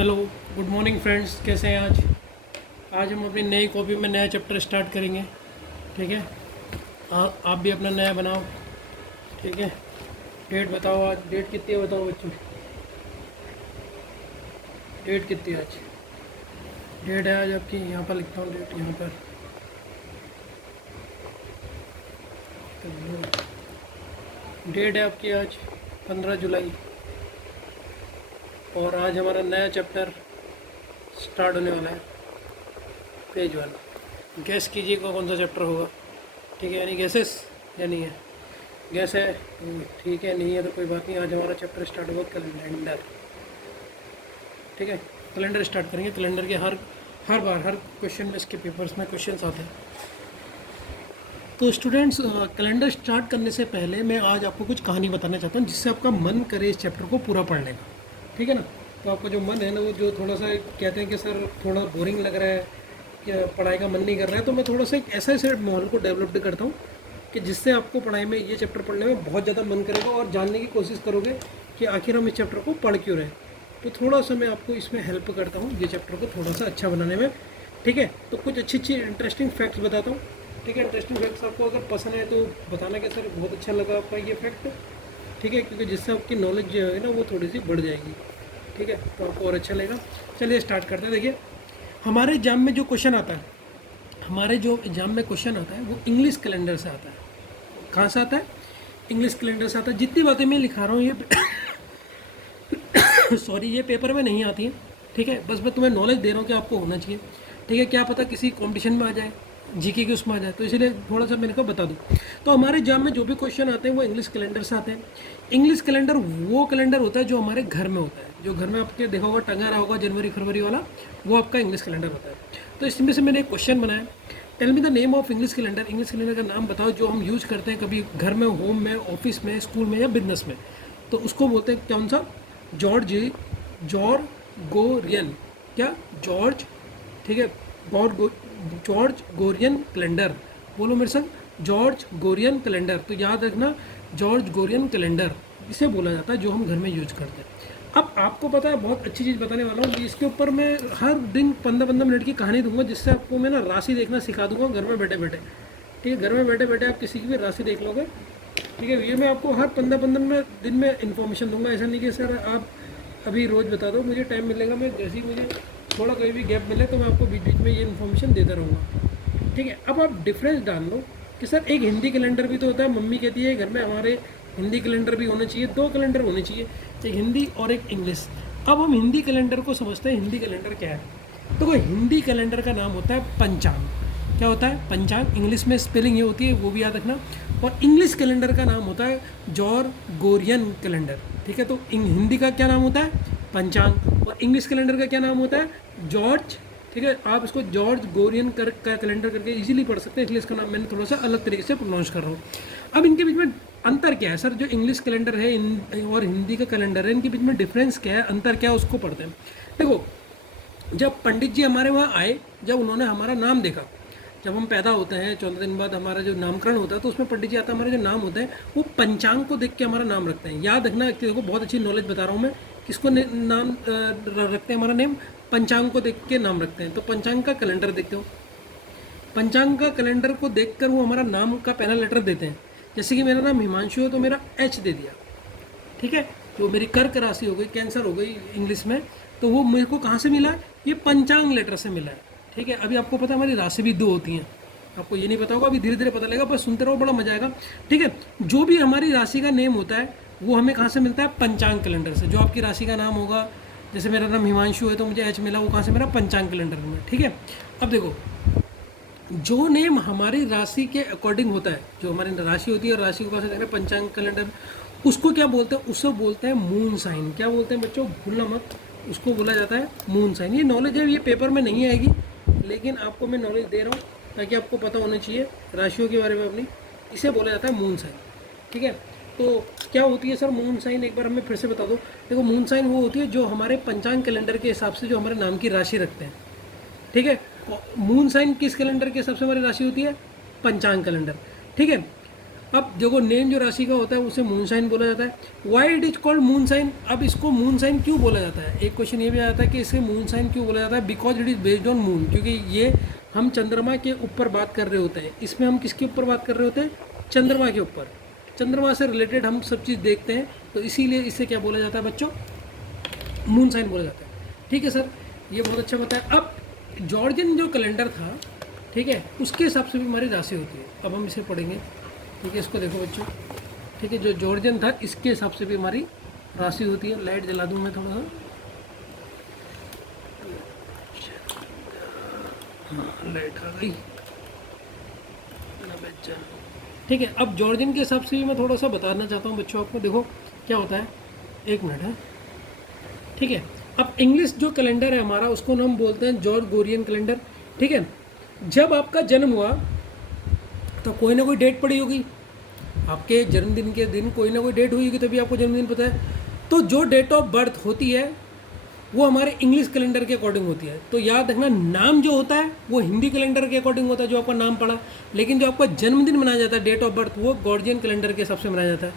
Hello, good morning friends. कैसे हैं आज हम अपनी नई कॉपी में नया चैप्टर स्टार्ट करेंगे। ठीक है, आप भी अपना नया बनाओ। ठीक है, डेट बताओ। आज डेट कितनी है बताओ बच्चों। डेट कितनी है आज? डेट है आज आपकी, यहाँ पर लिखता हूँ डेट यहाँ पर। डेट है आपकी आज 15 जुलाई, और आज हमारा नया चैप्टर स्टार्ट होने वाला है। पेज 1। गैस कीजिएगा कौन सा चैप्टर होगा। ठीक है, यानी गैसेस या नहीं है? गैस है। ठीक है, नहीं है तो कोई बात नहीं। आज हमारा चैप्टर स्टार्ट होगा कैलेंडर। ठीक है, कैलेंडर स्टार्ट करेंगे। कैलेंडर के हर बार हर क्वेश्चन में, इसके पेपर्स में क्वेश्चंस आते हैं। तो स्टूडेंट्स, कैलेंडर स्टार्ट करने से पहले मैं आज आपको कुछ कहानी बताना चाहता हूँ जिससे आपका मन करे इस चैप्टर को पूरा पढ़ने का। ठीक है ना? तो आपका जो मन है ना, वो जो थोड़ा सा कहते हैं कि सर थोड़ा बोरिंग लग रहा है, कि पढ़ाई का मन नहीं कर रहा है, तो मैं थोड़ा सा एक ऐसा माहौल को डेवलप करता हूँ कि जिससे आपको पढ़ाई में, ये चैप्टर पढ़ने में बहुत ज़्यादा मन करेगा और जानने की कोशिश करोगे कि आखिर हम इस चैप्टर को पढ़ क्यों रहे हैं। तो थोड़ा सा मैं आपको इसमें हेल्प करता हूँ ये चैप्टर को थोड़ा सा अच्छा बनाने में। ठीक है, तो कुछ अच्छी इंटरेस्टिंग फैक्ट्स बताता हूँ। ठीक है, इंटरेस्टिंग फैक्ट्स आपको अगर पसंद है तो बताना कि सर बहुत अच्छा लगा आपका ये फैक्ट। ठीक है, क्योंकि जिससे आपकी नॉलेज जो है ना वो थोड़ी सी बढ़ जाएगी। ठीक है, तो आपको और अच्छा लगेगा। चलिए स्टार्ट करते हैं। देखिए, हमारे एग्जाम में जो क्वेश्चन आता है, वो इंग्लिश कैलेंडर से आता है। कहाँ से आता है? इंग्लिश कैलेंडर से आता है। जितनी बातें मैं लिखा रहा हूँ ये सॉरी, ये पेपर में नहीं आती है। ठीक है, बस मैं तुम्हें नॉलेज दे रहा हूँ कि आपको होना चाहिए। ठीक है, क्या पता किसी कंपटीशन में आ जाए, जीके के उसमें आ जाए, तो इसलिए थोड़ा सा मैंने कहा बता दूँ। तो हमारे एग्जाम में जो भी क्वेश्चन आते हैं वो इंग्लिश कैलेंडर से आते हैं। इंग्लिश कैलेंडर वो कैलेंडर होता है जो हमारे घर में होता है, जो घर में आपके देखा होगा टंगा रहा होगा जनवरी फरवरी वाला, वो आपका इंग्लिश कैलेंडर होता है। तो इसमें से मैंने एक क्वेश्चन बनाया, tell me the name of English calendar. English calendar का नाम बताओ जो हम यूज़ करते हैं कभी घर में, होम में, ऑफिस में, स्कूल में या बिजनेस में। तो उसको बोलते हैं कौन सा? जॉर्गोरियन। क्या? जॉर्ज। ठीक है, जॉर्ज गोरियन कैलेंडर। बोलो मेरे संग, जॉर्ज गोरियन कैलेंडर। तो याद रखना, जॉर्ज गोरियन कैलेंडर इसे बोला जाता है जो हम घर में यूज करते हैं। अब आपको पता है, बहुत अच्छी चीज़ बताने वाला हूँ। इसके ऊपर मैं हर दिन 15-15 मिनट की कहानी दूंगा, जिससे आपको मैं ना राशि देखना सिखा दूंगा घर में बैठे बैठे। ठीक है, घर में बैठे बैठे आप किसी की भी राशि देख लोगे। ठीक है, ये मैं आपको हर 15-15 में दिन में इन्फॉर्मेशन दूंगा। ऐसा नहीं कि सर आप अभी रोज़ बता दो, मुझे टाइम मिलेगा, मैं जैसे ही मुझे थोड़ा कहीं भी गैप मिले तो मैं आपको बीच बीच में ये इन्फॉर्मेशन देता रहूँगा। ठीक है, अब आप डिफरेंस डाल लो कि सर एक हिंदी कैलेंडर भी तो होता है। मम्मी कहती है घर में हमारे हिंदी कैलेंडर भी होना चाहिए, 2 कैलेंडर होने चाहिए, एक हिंदी और एक इंग्लिश। अब हम हिंदी कैलेंडर को समझते हैं। हिंदी कैलेंडर क्या है? तो कोई हिंदी कैलेंडर का नाम होता है पंचांग। क्या होता है? पंचांग। इंग्लिश में स्पेलिंग ये होती है, वो भी याद रखना। और इंग्लिश कैलेंडर का नाम होता है जॉर्गोरियन कैलेंडर। ठीक है, तो हिंदी का क्या नाम होता है? पंचांग। और इंग्लिश कैलेंडर का क्या नाम होता है? जॉर्ज। ठीक है, आप इसको जॉर्ज गोरियन का कैलेंडर करके इजीली पढ़ सकते हैं, इसलिए इसका नाम मैंने थोड़ा सा अलग तरीके से प्रोनाउंस कर रहा हूँ। अब इनके बीच में अंतर क्या है सर? जो इंग्लिश कैलेंडर है और हिंदी का कैलेंडर है, इनके बीच में डिफरेंस क्या है, अंतर क्या है, उसको पढ़ते हैं। देखो, जब पंडित जी हमारे वहाँ आए, जब उन्होंने हमारा नाम देखा, जब हम पैदा होते हैं 14 दिन बाद हमारा जो नामकरण होता है, तो उसमें पंडित जी आता है, हमारे जो नाम होते हैं वो पंचांग को देख के हमारा नाम रखते हैं। याद रखना कि देखो, बहुत अच्छी नॉलेज बता रहा हूँ मैं। किसको नाम रखते हैं? हमारा नेम पंचांग को देख के नाम रखते हैं। तो पंचांग का कैलेंडर देखते हो, पंचांग का कैलेंडर को देखकर वो हमारा नाम का पहला लेटर देते हैं। जैसे कि मेरा नाम हिमांशु है तो मेरा एच दे दिया। ठीक है, जो मेरी कर्क राशि हो गई, कैंसर हो गई इंग्लिश में, तो वो मेरे को कहाँ से मिला? ये पंचांग लेटर से मिला है। ठीक है, अभी आपको पता है हमारी राशि भी 2 होती हैं। आपको ये नहीं पता होगा, अभी धीरे धीरे पता लगेगा, बस सुनते रहो, बड़ा मजा आएगा। ठीक है, जो भी हमारी राशि का नेम होता है वो हमें कहाँ से मिलता है? पंचांग कैलेंडर से। जो आपकी राशि का नाम होगा, जैसे मेरा नाम हिमांशु है तो मुझे एच मिला, वो कहाँ से? मेरा पंचांग कैलेंडर में। ठीक है, अब देखो, जो नेम हमारी राशि के अकॉर्डिंग होता है, जो हमारी राशि होती है और राशि के पास देख रहे हैं पंचांग कैलेंडर, उसको क्या बोलते हैं? उसको बोलते हैं मून साइन। क्या बोलते हैं बच्चों? भूलना मत, उसको बोला जाता है मून साइन। ये नॉलेज है, ये पेपर में नहीं आएगी, लेकिन आपको मैं नॉलेज दे रहा हूँ ताकि आपको पता होना चाहिए राशियों के बारे में अपनी। इसे बोला जाता है मून साइन। ठीक है, तो क्या होती है सर मून साइन? एक बार हमें फिर से बता दो। देखो, मून साइन वो होती है जो हमारे पंचांग कैलेंडर के हिसाब से जो हमारे नाम की राशि रखते हैं। ठीक है, मून साइन किस कैलेंडर के हिसाब से हमारी राशि होती है? पंचांग कैलेंडर। ठीक है, अब देखो नेम जो राशि का होता है उसे मून साइन बोला जाता है। Why it is called moon sign, अब इसको मून साइन क्यों बोला जाता है, एक क्वेश्चन ये भी आता है कि इसे मून साइन क्यों बोला जाता है। Because it is based on moon, क्योंकि ये हम चंद्रमा के ऊपर बात कर रहे होते हैं। इसमें हम किसके ऊपर बात कर रहे होते हैं, चंद्रमा के ऊपर, चंद्रमा से रिलेटेड हम सब चीज़ देखते हैं, तो इसीलिए इसे क्या बोला जाता है बच्चों, मून साइन बोला जाता है। ठीक है सर, ये बहुत अच्छा बताया। अब जॉर्जियन जो कैलेंडर था, ठीक है, उसके हिसाब से भी हमारी राशि होती है। अब हम इसे पढ़ेंगे, ठीक है, इसको देखो बच्चों, ठीक है, जो जॉर्जियन था इसके हिसाब से भी हमारी राशि होती है। लाइट जला दूँ मैं थोड़ा सा, हाँ लाइट आ गई। ठीक है, अब जॉर्जियन के हिसाब से भी मैं थोड़ा सा बताना चाहता हूँ बच्चों आपको। देखो क्या होता है, एक मिनट है, ठीक है। अब इंग्लिश जो कैलेंडर है हमारा, उसको हम बोलते हैं जॉर्गोरियन कैलेंडर। ठीक है, जब आपका जन्म हुआ तो कोई ना कोई डेट पड़ी होगी, आपके जन्मदिन के दिन कोई ना कोई डेट हुई होगी, तभी आपको जन्मदिन पता है। तो जो डेट ऑफ बर्थ होती है वो हमारे इंग्लिश कैलेंडर के अकॉर्डिंग होती है। तो याद रखना, नाम जो होता है वो हिंदी कैलेंडर के अकॉर्डिंग होता है, जो आपका नाम पड़ा, लेकिन जो आपका जन्मदिन मनाया जाता है, डेट ऑफ बर्थ, वो गॉर्जियन कैलेंडर के हिसाब से मनाया जाता है।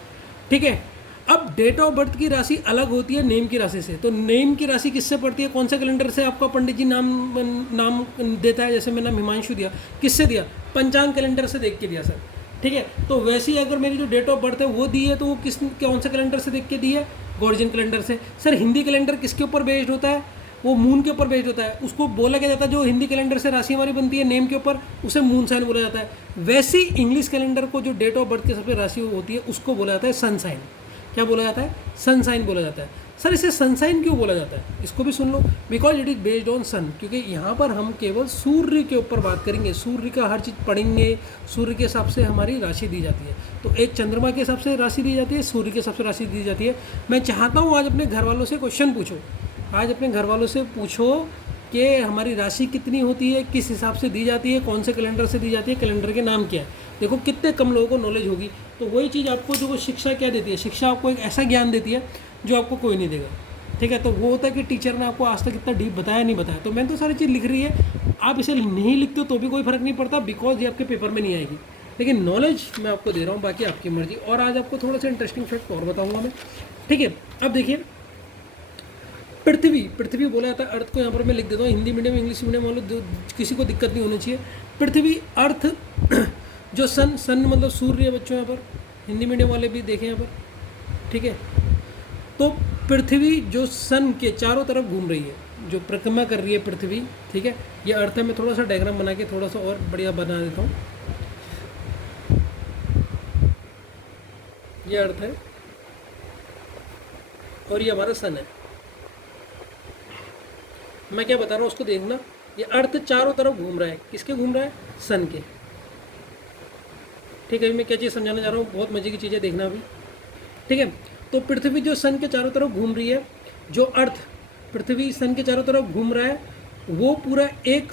ठीक है, अब डेट ऑफ बर्थ की राशि अलग होती है नेम की राशि से। तो नेम की राशि किससे पड़ती है, कौन से कैलेंडर से आपका पंडित जी नाम देता है। जैसे मैंने नाम हिमांशु दिया, किससे दिया, पंचांग कैलेंडर से देख के दिया सर। ठीक है, तो वैसे ही अगर मेरी जो डेट ऑफ बर्थ है वो दी है, तो वो कौन से कैलेंडर से देख के दी है, गॉर्जियन कैलेंडर से। सर हिंदी कैलेंडर किसके ऊपर बेस्ड होता है, वो मून के ऊपर बेस्ड होता है। उसको बोला क्या जाता है, जो हिंदी कैलेंडर से राशि हमारी बनती है नेम के ऊपर, उसे मून साइन बोला जाता है। वैसे ही इंग्लिश कैलेंडर को जो डेट ऑफ बर्थ के सबसे राशि होती है उसको बोला जाता है सन साइन। क्या बोला जाता है, सन साइन बोला जाता है। सर इसे सन साइन क्यों बोला जाता है, इसको भी सुन लो। Because it is based on sun, क्योंकि यहाँ पर हम केवल सूर्य के ऊपर बात करेंगे, सूर्य का हर चीज़ पढ़ेंगे, सूर्य के हिसाब से हमारी राशि दी जाती है। तो एक चंद्रमा के हिसाब से राशि दी जाती है, सूर्य के हिसाब से राशि दी जाती है। मैं चाहता हूँ आज अपने घर वालों से क्वेश्चन पूछो, आज अपने घर वालों से पूछो कि हमारी राशि कितनी होती है, किस हिसाब से दी जाती है, कौन से कैलेंडर से दी जाती है, कैलेंडर के नाम क्या है। देखो कितने कम लोगों को नॉलेज होगी। तो वही चीज़ आपको जो शिक्षा क्या देती है, शिक्षा आपको एक ऐसा ज्ञान देती है जो आपको कोई नहीं देगा। ठीक है, तो वो होता है कि टीचर ने आपको आज तक इतना डीप बताया नहीं बताया। तो मैंने तो सारी चीज़ लिख रही है, आप इसे नहीं लिखते हो तो भी कोई फ़र्क नहीं पड़ता, बिकॉज ये आपके पेपर में नहीं आएगी। लेकिन नॉलेज मैं आपको दे रहा हूँ, बाकी आपकी मर्जी। और आज आपको थोड़ा सा इंटरेस्टिंग फैक्ट और बताऊँगा मैं। ठीक है, अब देखिए पृथ्वी बोला जाता है अर्थ को। यहाँ पर मैं लिख देता हूँ, हिंदी मीडियम इंग्लिश मीडियम वालों किसी को दिक्कत नहीं होनी चाहिए। पृथ्वी, अर्थ, जो सन मतलब सूर्य है बच्चों, यहाँ पर हिंदी मीडियम वाले भी देखें यहाँ पर। ठीक है, तो पृथ्वी जो सन के चारों तरफ घूम रही है, जो परिक्रमा कर रही है पृथ्वी, ठीक है, ये अर्थ है। मैं थोड़ा सा डायग्राम बना के थोड़ा सा और बढ़िया बना देता हूँ। ये अर्थ है और ये हमारा सन है। मैं क्या बता रहा हूँ उसको देखना। ये अर्थ चारों तरफ घूम रहा है, किसके घूम रहा है, सन के। ठीक है, अभी मैं क्या चीज़ समझाना चाह रहा हूँ, बहुत मजे की चीज़ है, देखना अभी। ठीक है, तो पृथ्वी जो सन के चारों तरफ घूम रही है, जो अर्थ पृथ्वी सन के चारों तरफ घूम रहा है, वो पूरा एक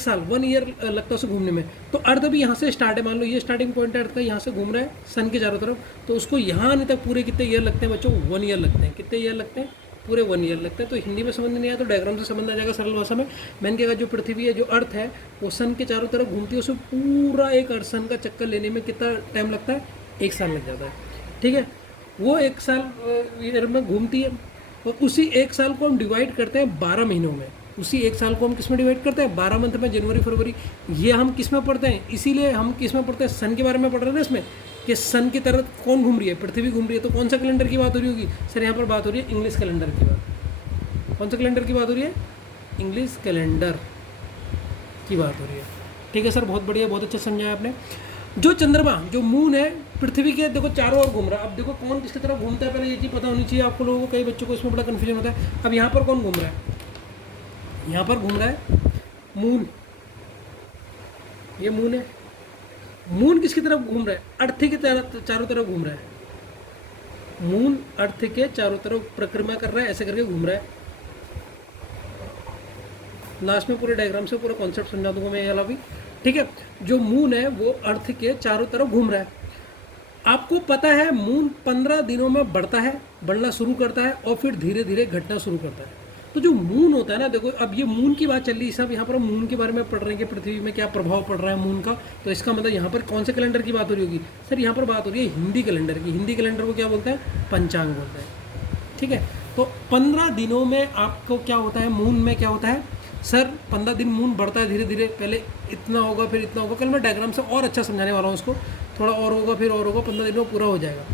साल 1 ईयर लगता है उसे घूमने में। तो अर्थ भी यहाँ से स्टार्ट है, मान लो ये स्टार्टिंग पॉइंट है अर्थ का, यहाँ से घूम रहा है सन के चारों तरफ, तो उसको यहाँ आने तक पूरे कितने ईयर लगते हैं बच्चों, 1 ईयर लगते हैं। कितने ईयर लगते हैं, पूरे 1 ईयर लगता है। तो हिंदी में समझ नहीं आया तो डायग्राम से समझ आ जाएगा सरल भाषा में। मैंने कहा जो पृथ्वी है, जो अर्थ है, वो सन के चारों तरफ घूमती है, उसमें पूरा एक अर्थ सन का चक्कर लेने में कितना टाइम लगता है, 1 साल लग जाता है। ठीक है, वो 1 साल ईयर में घूमती है, और उसी 1 साल को हम डिवाइड करते हैं 12 महीनों में। उसी 1 साल को हम किस में डिवाइड करते हैं, 12 मंथ में, जनवरी फरवरी। ये हम किस में पढ़ते हैं, इसीलिए हम किस में पढ़ते हैं, सन के बारे में पढ़ रहे हैं ना इसमें, कि सन की तरफ कौन घूम रही है, पृथ्वी घूम रही है। तो कौन सा कैलेंडर की बात हो रही होगी सर, यहाँ पर बात हो रही है इंग्लिश कैलेंडर की बात। कौन सा कैलेंडर की बात हो रही है, इंग्लिश कैलेंडर की बात हो रही है। ठीक है सर, बहुत बढ़िया, बहुत अच्छा समझाया आपने। जो चंद्रमा, जो मून है, पृथ्वी के देखो चारों ओर घूम रहा है। अब देखो कौन किसकी तरफ घूमता है, पहले ये चीज़ पता होनी चाहिए आपको लोगों को, कई बच्चों को इसमें बड़ा कन्फ्यूजन होता है। अब यहाँ पर कौन घूम रहा है, यहाँ पर घूम रहा है मून, ये मून है। मून किसकी तरफ घूम रहा है, अर्थ के चारों तरफ घूम रहा है। मून अर्थ के चारों तरफ परिक्रमा कर रहा है, ऐसे करके घूम रहा है। लास्ट में पूरे डायग्राम से पूरा कॉन्सेप्ट समझा दूंगा मैं ये वाला भी। ठीक है, जो मून है वो अर्थ के चारों तरफ घूम रहा है। आपको पता है मून 15 दिनों में बढ़ता है, बढ़ना शुरू करता है, और फिर धीरे धीरे घटना शुरू करता है। तो जो मून होता है ना, देखो अब ये मून की बात चल रही है, सब यहाँ पर हम मून के बारे में पढ़ रहे हैं कि पृथ्वी में क्या प्रभाव पड़ रहा है मून का। तो इसका मतलब यहाँ पर कौन से कैलेंडर की बात हो रही होगी सर? यहाँ पर बात हो रही है हिंदी कैलेंडर की। हिंदी कैलेंडर को क्या बोलते हैं? पंचांग बोलते हैं। ठीक है, तो 15 दिनों में आपको क्या होता है, मून में क्या होता है सर? 15 दिन मून बढ़ता है धीरे धीरे, पहले इतना होगा फिर इतना होगा। कल मैं डायग्राम से और अच्छा समझाने वाला हूँ उसको, थोड़ा और होगा फिर और होगा, 15 दिनों में पूरा हो जाएगा।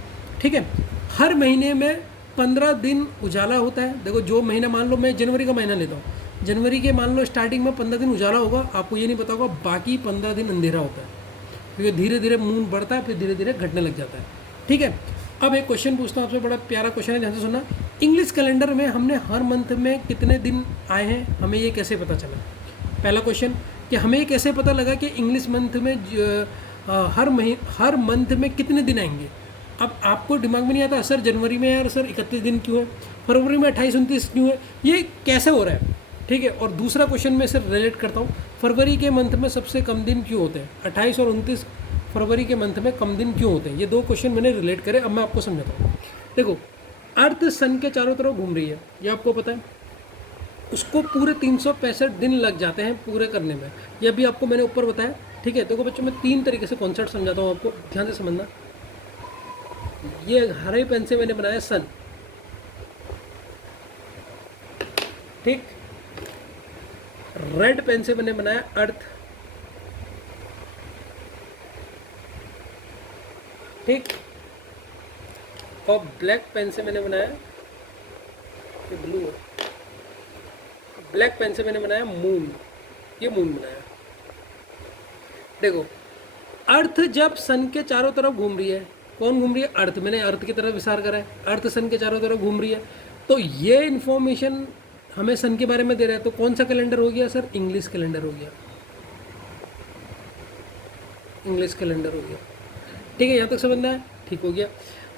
ठीक है, हर महीने में 15 दिन उजाला होता है। देखो जो महीना, मान लो मैं जनवरी का महीना लेता हूँ, जनवरी के मान लो स्टार्टिंग में 15 दिन उजाला होगा, आपको ये नहीं पता होगा, बाकी 15 दिन अंधेरा होता है, क्योंकि धीरे धीरे मून बढ़ता है फिर धीरे धीरे घटने लग जाता है। ठीक है, अब एक क्वेश्चन पूछता हूँ आपसे, बड़ा प्यारा क्वेश्चन है, ध्यान से सुनना। इंग्लिश कैलेंडर में हमने हर मंथ में कितने दिन आए हैं, हमें ये कैसे पता चला? पहला क्वेश्चन कि हमें ये कैसे पता लगा कि इंग्लिश मंथ में हर मंथ में कितने दिन आएंगे। अब आपको दिमाग में नहीं आता सर जनवरी में यार सर 31 दिन क्यों है, फरवरी में 28-29 क्यों है, ये कैसे हो रहा है? ठीक है, और दूसरा क्वेश्चन मैं सर रिलेट करता हूँ, फरवरी के मंथ में सबसे कम दिन क्यों होते हैं? 28 और 29 फरवरी के मंथ में कम दिन क्यों होते हैं? ये दो क्वेश्चन मैंने रिलेट करे, अब मैं आपको समझाता हूँ। देखो, अर्थ सन के चारों तरफ घूम रही है, ये आपको पता है, उसको पूरे 365 दिन लग जाते हैं पूरे करने में, ये अभी आपको मैंने ऊपर बताया। ठीक है, देखो बच्चों मैं 3 तरीके से कॉन्सेप्ट समझाता हूँ आपको, ध्यान से समझना। ये हरे पेन से मैंने बनाया सन, ठीक, रेड पेन से मैंने बनाया अर्थ, ठीक, और ब्लैक पेन से मैंने बनाया, ये ब्लू है, ब्लैक पेन से मैंने बनाया मून, ये मून बनाया। देखो, अर्थ जब सन के चारों तरफ घूम रही है, कौन घूम रही है? अर्थ, मैंने अर्थ की तरफ विचार करा है, अर्थ सन के चारों तरफ घूम रही है, तो ये इन्फॉर्मेशन हमें सन के बारे में दे रहा है। तो कौन सा कैलेंडर हो गया सर? इंग्लिश कैलेंडर हो गया, इंग्लिश कैलेंडर हो गया। ठीक है, यहाँ तक समझना है? ठीक हो गया।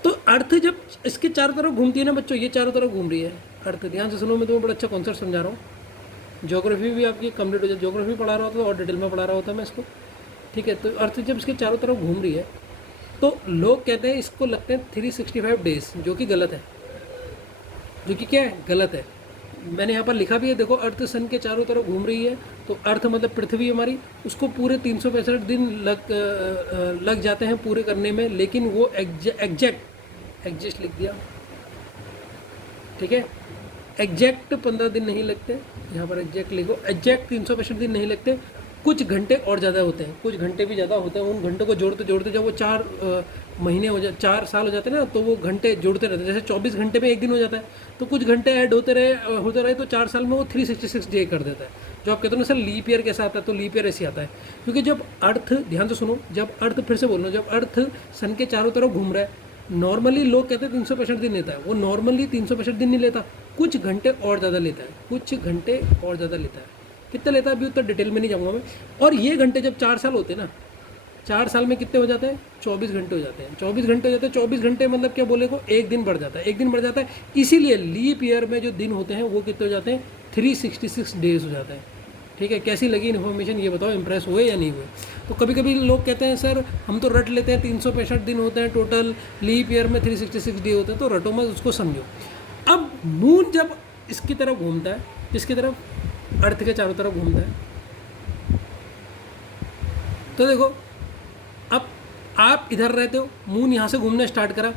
तो अर्थ जब इसके चारों तरफ घूमती है ना बच्चों, ये चारों तरफ घूम रही है अर्थ, ध्यान से सुनो, मैं तुम्हें बड़ा अच्छा कॉन्सेप्ट समझा रहा हूँ। ज्योग्राफी भी आपकी कंप्लीट हो जाए, ज्योग्राफी पढ़ा रहा होता है और डिटेल में पढ़ा रहा होता है मैं इसको। ठीक है, तो अर्थ जब इसके चारों तरफ घूम रही है तो लोग कहते हैं इसको लगते हैं 365 डेज, जो कि गलत है, जो कि क्या है? गलत है। मैंने यहाँ पर लिखा भी है, देखो, अर्थ सन के चारों तरफ घूम रही है, तो अर्थ मतलब पृथ्वी हमारी, उसको पूरे 365 दिन लग जाते हैं पूरे करने में, लेकिन वो एग्जैक्ट लिख दिया, ठीक है, एग्जैक्ट 15 दिन नहीं लगते, यहाँ पर एग्जैक्ट लिखो, एग्जैक्ट 365 दिन नहीं लगते, कुछ घंटे और ज़्यादा होते हैं, कुछ घंटे भी ज़्यादा होते हैं। उन घंटों को जोड़ते जोड़ते जब वो 4 महीने हो जाए, 4 साल हो जाते हैं ना, तो वो घंटे जोड़ते रहते हैं। जैसे 24 घंटे में एक दिन हो जाता है, तो कुछ घंटे ऐड होते रहे तो 4 साल में वो 366 डे कर देता है। जो आप कहते हो ना सर लीप ईयर कैसा आता है, तो लीप ईयर ऐसे आता है, क्योंकि जब अर्थ, ध्यान से सुनो, जब अर्थ, फिर से बोल रहा हूँ, जब अर्थ सन के चारों तरफ घूम रहा है, नॉर्मली लोग कहते हैं 365 दिन लेता है, वो नॉर्मली 365 दिन नहीं लेता, कुछ घंटे और ज़्यादा लेता है, कुछ घंटे और ज़्यादा लेता है। कितना लेता है अभी उतना डिटेल में नहीं जाऊँगा मैं। और ये घंटे जब 4 साल होते हैं ना, 4 साल में कितने हो जाते हैं? 24 घंटे हो जाते हैं, 24 घंटे हो जाते हैं। 24 घंटे मतलब क्या बोले को, एक दिन बढ़ जाता है, एक दिन बढ़ जाता है। इसीलिए लीप ईयर में जो दिन होते हैं वो कितने हो जाते हैं? 366 डेज हो जाते हैं। ठीक है, कैसी लगी इन्फॉर्मेशन ये बताओ, इंप्रेस हुए या नहीं हुए? तो कभी कभी लोग कहते हैं सर हम तो रट लेते हैं 365 दिन होते हैं टोटल, लीप ईयर में 366 डे होते हैं, तो रटो मत, उसको समझो। अब मून जब इसकी तरफ घूमता है, किसकी तरफ? अर्थ के चारों तरफ घूमता है। तो देखो, अब आप इधर रहते हो, मून यहाँ से घूमना स्टार्ट करा,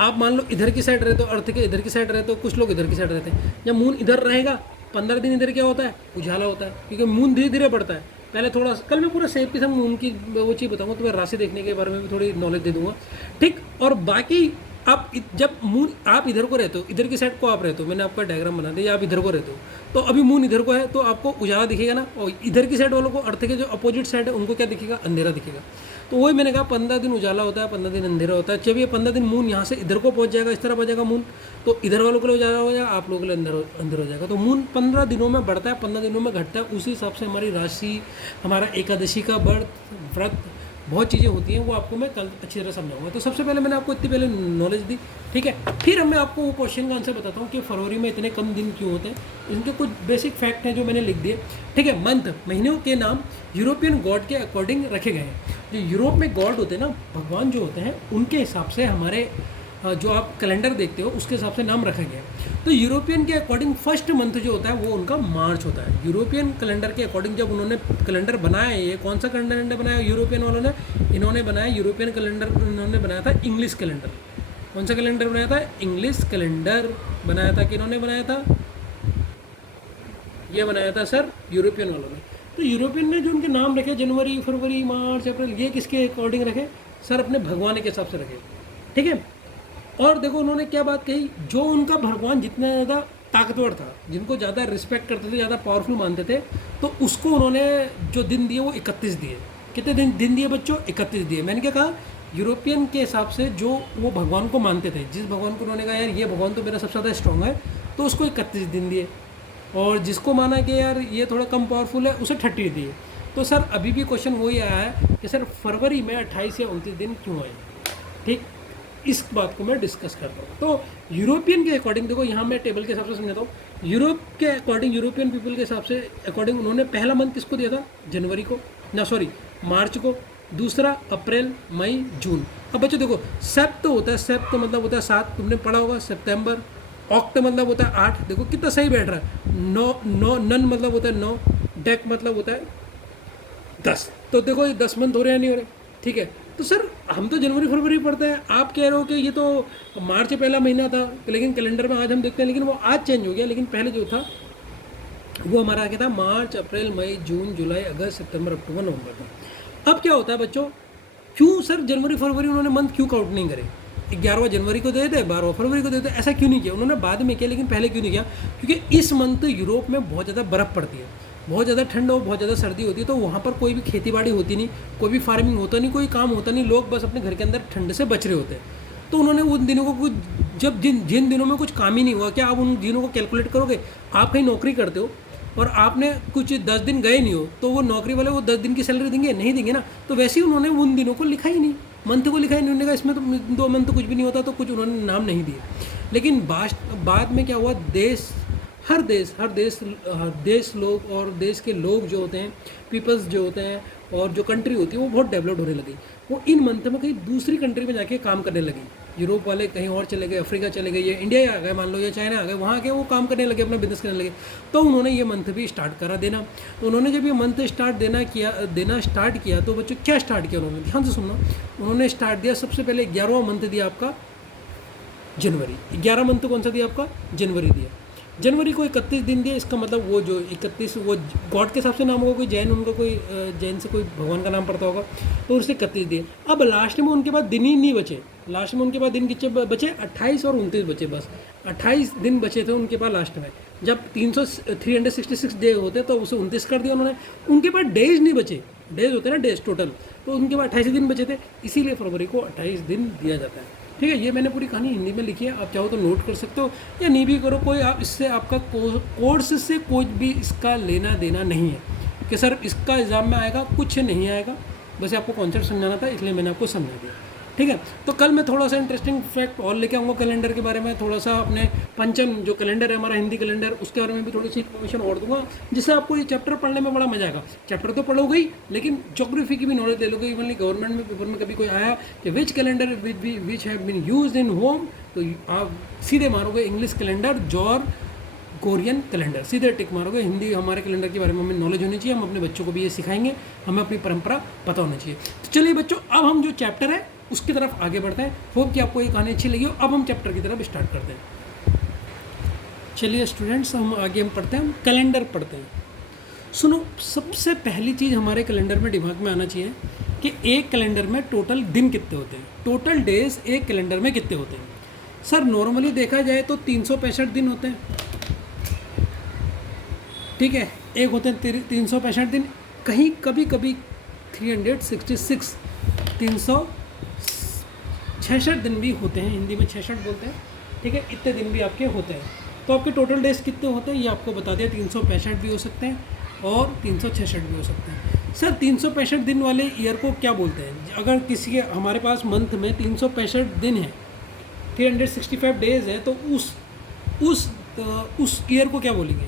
आप मान लो इधर की साइड रहते हो, अर्थ के इधर की साइड रहते हो, कुछ लोग इधर की साइड रहते हैं। जब मून इधर रहेगा 15 दिन इधर क्या होता है? उजाला होता है, क्योंकि मून धीरे धीरे बढ़ता है। पहले थोड़ा, कल मैं पूरा सेफ के साथ मून की वो चीज़ बताऊंगा, तुम्हें राशि देखने के बारे में भी थोड़ी नॉलेज दे दूंगा, ठीक। और बाकी आप जब मून, आप इधर को रहते हो, इधर की साइड को आप रहते हो, मैंने आपका डायग्राम बना दिया, आप इधर को रहते हो, तो अभी मून इधर को है तो आपको उजाला दिखेगा ना, और इधर की साइड वालों को, अर्थ के जो अपोजिट साइड है, उनको क्या दिखेगा? अंधेरा दिखेगा। तो वही मैंने कहा 15 दिन उजाला होता है, 15 दिन अंधेरा होता है। जब ये 15 दिन मून यहाँ से इधर को पहुँच जाएगा, इस तरह पहुँच जाएगा मून, तो इधर वालों के लिए उजाला हो जाएगा, आप लोगों के लिए अंदर हो जाएगा। तो मून 15 दिनों में बढ़ता है, 15 दिनों में घटता है। उसी हिसाब से हमारी राशि, हमारा एकादशी का व्रत, बहुत चीज़ें होती हैं, वो आपको मैं कल अच्छी तरह समझाऊंगा। तो सबसे पहले मैंने आपको इतनी पहले नॉलेज दी, ठीक है। फिर मैं आपको वो क्वेश्चन का आंसर बताता हूँ कि फरवरी में इतने कम दिन क्यों होते हैं। इनके कुछ बेसिक फैक्ट हैं जो मैंने लिख दिए, ठीक है। मंथ, महीनों के नाम यूरोपियन गॉड के अकॉर्डिंग रखे गए हैं। जो यूरोप में गॉड होते हैं ना, भगवान जो होते हैं, उनके हिसाब से हमारे जो आप कैलेंडर देखते हो उसके हिसाब से नाम रखे गए हैं। तो यूरोपियन के अकॉर्डिंग फर्स्ट मंथ जो होता है वो उनका मार्च होता है। यूरोपियन कैलेंडर के अकॉर्डिंग जब उन्होंने कैलेंडर बनाया, ये कौन सा कैलेंडर बनाया यूरोपियन वालों ने, इन्होंने बनाया यूरोपियन कैलेंडर, इन्होंने बनाया था इंग्लिश कैलेंडर। कौन सा कैलेंडर बनाया था? इंग्लिश कैलेंडर बनाया था। किन्होंने बनाया था? ये बनाया था सर यूरोपियन वालों ने। तो यूरोपियन ने जो उनके नाम रखे जनवरी, फरवरी, मार्च, अप्रैल, ये किसके अकॉर्डिंग रखे? सर अपने भगवान के हिसाब से रखे, ठीक है। और देखो उन्होंने क्या बात कही, जो उनका भगवान जितना ज़्यादा ताकतवर था, जिनको ज़्यादा रिस्पेक्ट करते थे, ज़्यादा पावरफुल मानते थे, तो उसको उन्होंने जो दिन दिए वो 31 दिए। कितने दिन दिए बच्चों? 31 दिए। मैंने क्या कहा? यूरोपियन के हिसाब से जो वो भगवान को मानते थे, जिस भगवान को उन्होंने कहा यार ये भगवान तो मेरा सबसे ज़्यादा स्ट्रॉन्ग है, तो उसको 31 दिन दिए। और जिसको माना कि यार ये थोड़ा कम पावरफुल है, उसे 30 दिए। तो सर अभी भी क्वेश्चन वही आया है कि सर फरवरी में 28 या 29 दिन क्यों आए, ठीक। इस बात को मैं डिस्कस करता हूँ। तो यूरोपियन के अकॉर्डिंग देखो, यहाँ मैं टेबल के हिसाब से समझाता हूँ। यूरोप के अकॉर्डिंग, यूरोपियन पीपल के हिसाब से अकॉर्डिंग उन्होंने पहला मंथ किसको दिया था? जनवरी को, ना सॉरी मार्च को। दूसरा अप्रैल, मई, जून। अब बच्चों देखो, सेप्ट तो होता है, सेप्ट तो मतलब होता है 7, तुमने पढ़ा होगा। सितंबर, ऑक्ट मतलब होता है 8, देखो कितना सही बैठ रहा है। नन मतलब होता है 9, डेक मतलब होता है 10। तो देखो ये 10 मंथ हो रहे हैं नहीं हो रहे, ठीक है। तो सर हम तो जनवरी फरवरी पढ़ते हैं, आप कह रहे हो कि ये तो मार्च पहला महीना था, लेकिन कैलेंडर में आज हम देखते हैं, लेकिन वो आज चेंज हो गया। लेकिन पहले जो था वो हमारा क्या था? मार्च, अप्रैल, मई, जून, जुलाई, अगस्त, सितंबर, अक्टूबर, नवंबर था। अब क्या होता है बच्चों, क्यों सर जनवरी फरवरी उन्होंने मंथ क्यों काउंट नहीं करे? 11वां जनवरी को दे देते, 12वां फरवरी को दे देते, ऐसा क्यों नहीं किया? उन्होंने बाद में किया, लेकिन पहले क्यों नहीं किया? क्योंकि इस मंथ यूरोप में बहुत ज़्यादा बर्फ़ पड़ती है, बहुत ज़्यादा ठंड और बहुत ज़्यादा सर्दी होती है, तो वहाँ पर कोई भी खेती बाड़ी होती नहीं, कोई भी फार्मिंग होता नहीं, कोई काम होता नहीं, लोग बस अपने घर के अंदर ठंड से बच रहे होते हैं। तो उन्होंने उन दिनों को कुछ, जब जिन दिनों में कुछ काम ही नहीं हुआ, क्या आप उन दिनों को कैलकुलेट करोगे? आप कहीं नौकरी करते हो और आपने कुछ 10 दिन गए नहीं हो, तो वो नौकरी वाले वो 10 दिन की सैलरी देंगे? नहीं देंगे ना। तो वैसे ही उन्होंने उन दिनों को लिखा ही नहीं, मंथ को लिखा ही नहीं। उन्होंने कहा इसमें तो 2 मंथ तो कुछ भी नहीं होता, तो कुछ उन्होंने नाम नहीं दिए। लेकिन बाद में क्या हुआ, हर देश लोग और देश के लोग जो होते हैं, पीपल्स जो होते हैं, और जो कंट्री होती है वो बहुत डेवलप्ड होने लगी। वो इन मंथ में कहीं दूसरी कंट्री में जाके काम करने लगी। यूरोप वाले कहीं और चले गए, अफ्रीका चले गए, या इंडिया आ गए मान लो, या चाइना आ गए, वहाँ के वो काम करने लगे, अपना बिजनेस करने लगे। तो उन्होंने ये मंथ भी स्टार्ट करा देना। तो उन्होंने जब ये मंथ देना स्टार्ट किया, तो बच्चों क्या स्टार्ट किया उन्होंने? ध्यान से सुनना। उन्होंने स्टार्ट दिया, सबसे पहले 11वां मंथ दिया आपका जनवरी। 11 मंथ कौन सा दिया आपका? जनवरी दिया। जनवरी को 31 दिन दिया। इसका मतलब वो जो 31 वो गॉड के हिसाब से नाम होगा, कोई जैन, उनका कोई जैन से कोई भगवान का नाम पड़ता होगा, तो उससे 31 दिए। अब लास्ट में उनके बाद दिन ही नहीं बचे। लास्ट में उनके बाद दिन कितने बचे? 28 और 29 बचे, बस 28 दिन बचे थे उनके पास लास्ट में। जब 366 डे होते तो उसे 29 कर दिया उन्होंने। उनके पास डेज नहीं बचे, डेज होते हैं ना, डेज टोटल, तो उनके पास 28 दिन बचे थे, इसीलिए फरवरी को 28 दिन दिया जाता है, ठीक है। ये मैंने पूरी कहानी हिंदी में लिखी है, आप चाहो तो नोट कर सकते हो या नहीं भी करो, कोई आप इससे आपका कोर्स से कोई भी इसका लेना देना नहीं है कि सर इसका एग्ज़ाम में आएगा, कुछ नहीं आएगा। बस आपको कॉन्सेप्ट समझाना था, इसलिए मैंने आपको समझा दिया, ठीक है। तो कल मैं थोड़ा सा इंटरेस्टिंग फैक्ट और लेके आऊँगा कैलेंडर के बारे में, थोड़ा सा अपने पंचम जो कैलेंडर है हमारा हिंदी कैलेंडर, उसके बारे में भी थोड़ी सी इन्फॉर्मेशन और दूंगा, जिससे आपको ये चैप्टर पढ़ने में बड़ा मजा आएगा। चैप्टर तो पढ़ोगे ही, लेकिन ज्योग्राफी की भी नॉलेज ले लोगे। इवनली गवर्नमेंट में पेपर में कभी कोई आया कि which calendar which have been used in home, तो आप सीधे मारोगे इंग्लिश कैलेंडर, गोरियन कैलेंडर, सीधे टिक मारोगे। हिंदी हमारे कैलेंडर के बारे में हमें नॉलेज होनी चाहिए, हम अपने बच्चों को भी ये सिखाएंगे, हमें अपनी परंपरा पता होना चाहिए। तो चलिए बच्चों, अब हम जो चैप्टर है उसकी तरफ आगे बढ़ते हैं। होप कि आपको ये कहानी अच्छी लगी हो। अब हम चैप्टर की तरफ स्टार्ट करते हैं। चलिए स्टूडेंट्स, हम आगे पढ़ते हैं, हम कैलेंडर पढ़ते हैं। सुनो, सबसे पहली चीज़ हमारे कैलेंडर में दिमाग में आना चाहिए कि एक कैलेंडर में टोटल दिन कितने होते हैं, टोटल डेज एक कैलेंडर में कितने होते हैं। सर नॉर्मली देखा जाए तो 365 दिन होते हैं, ठीक है, एक होते हैं 365 दिन, कहीं कभी कभी 366 366 दिन भी होते हैं, हिंदी में 66 बोलते हैं, ठीक है। इतने दिन भी आपके होते हैं। तो आपके टोटल डेज कितने होते हैं ये आपको बता दिया, 365 भी हो सकते हैं और 366 भी हो सकते हैं। सर 365 दिन वाले ईयर को क्या बोलते हैं? अगर किसी के हमारे पास मंथ में 365 दिन है, 365 डेज है, तो उस ईयर को क्या बोलेंगे?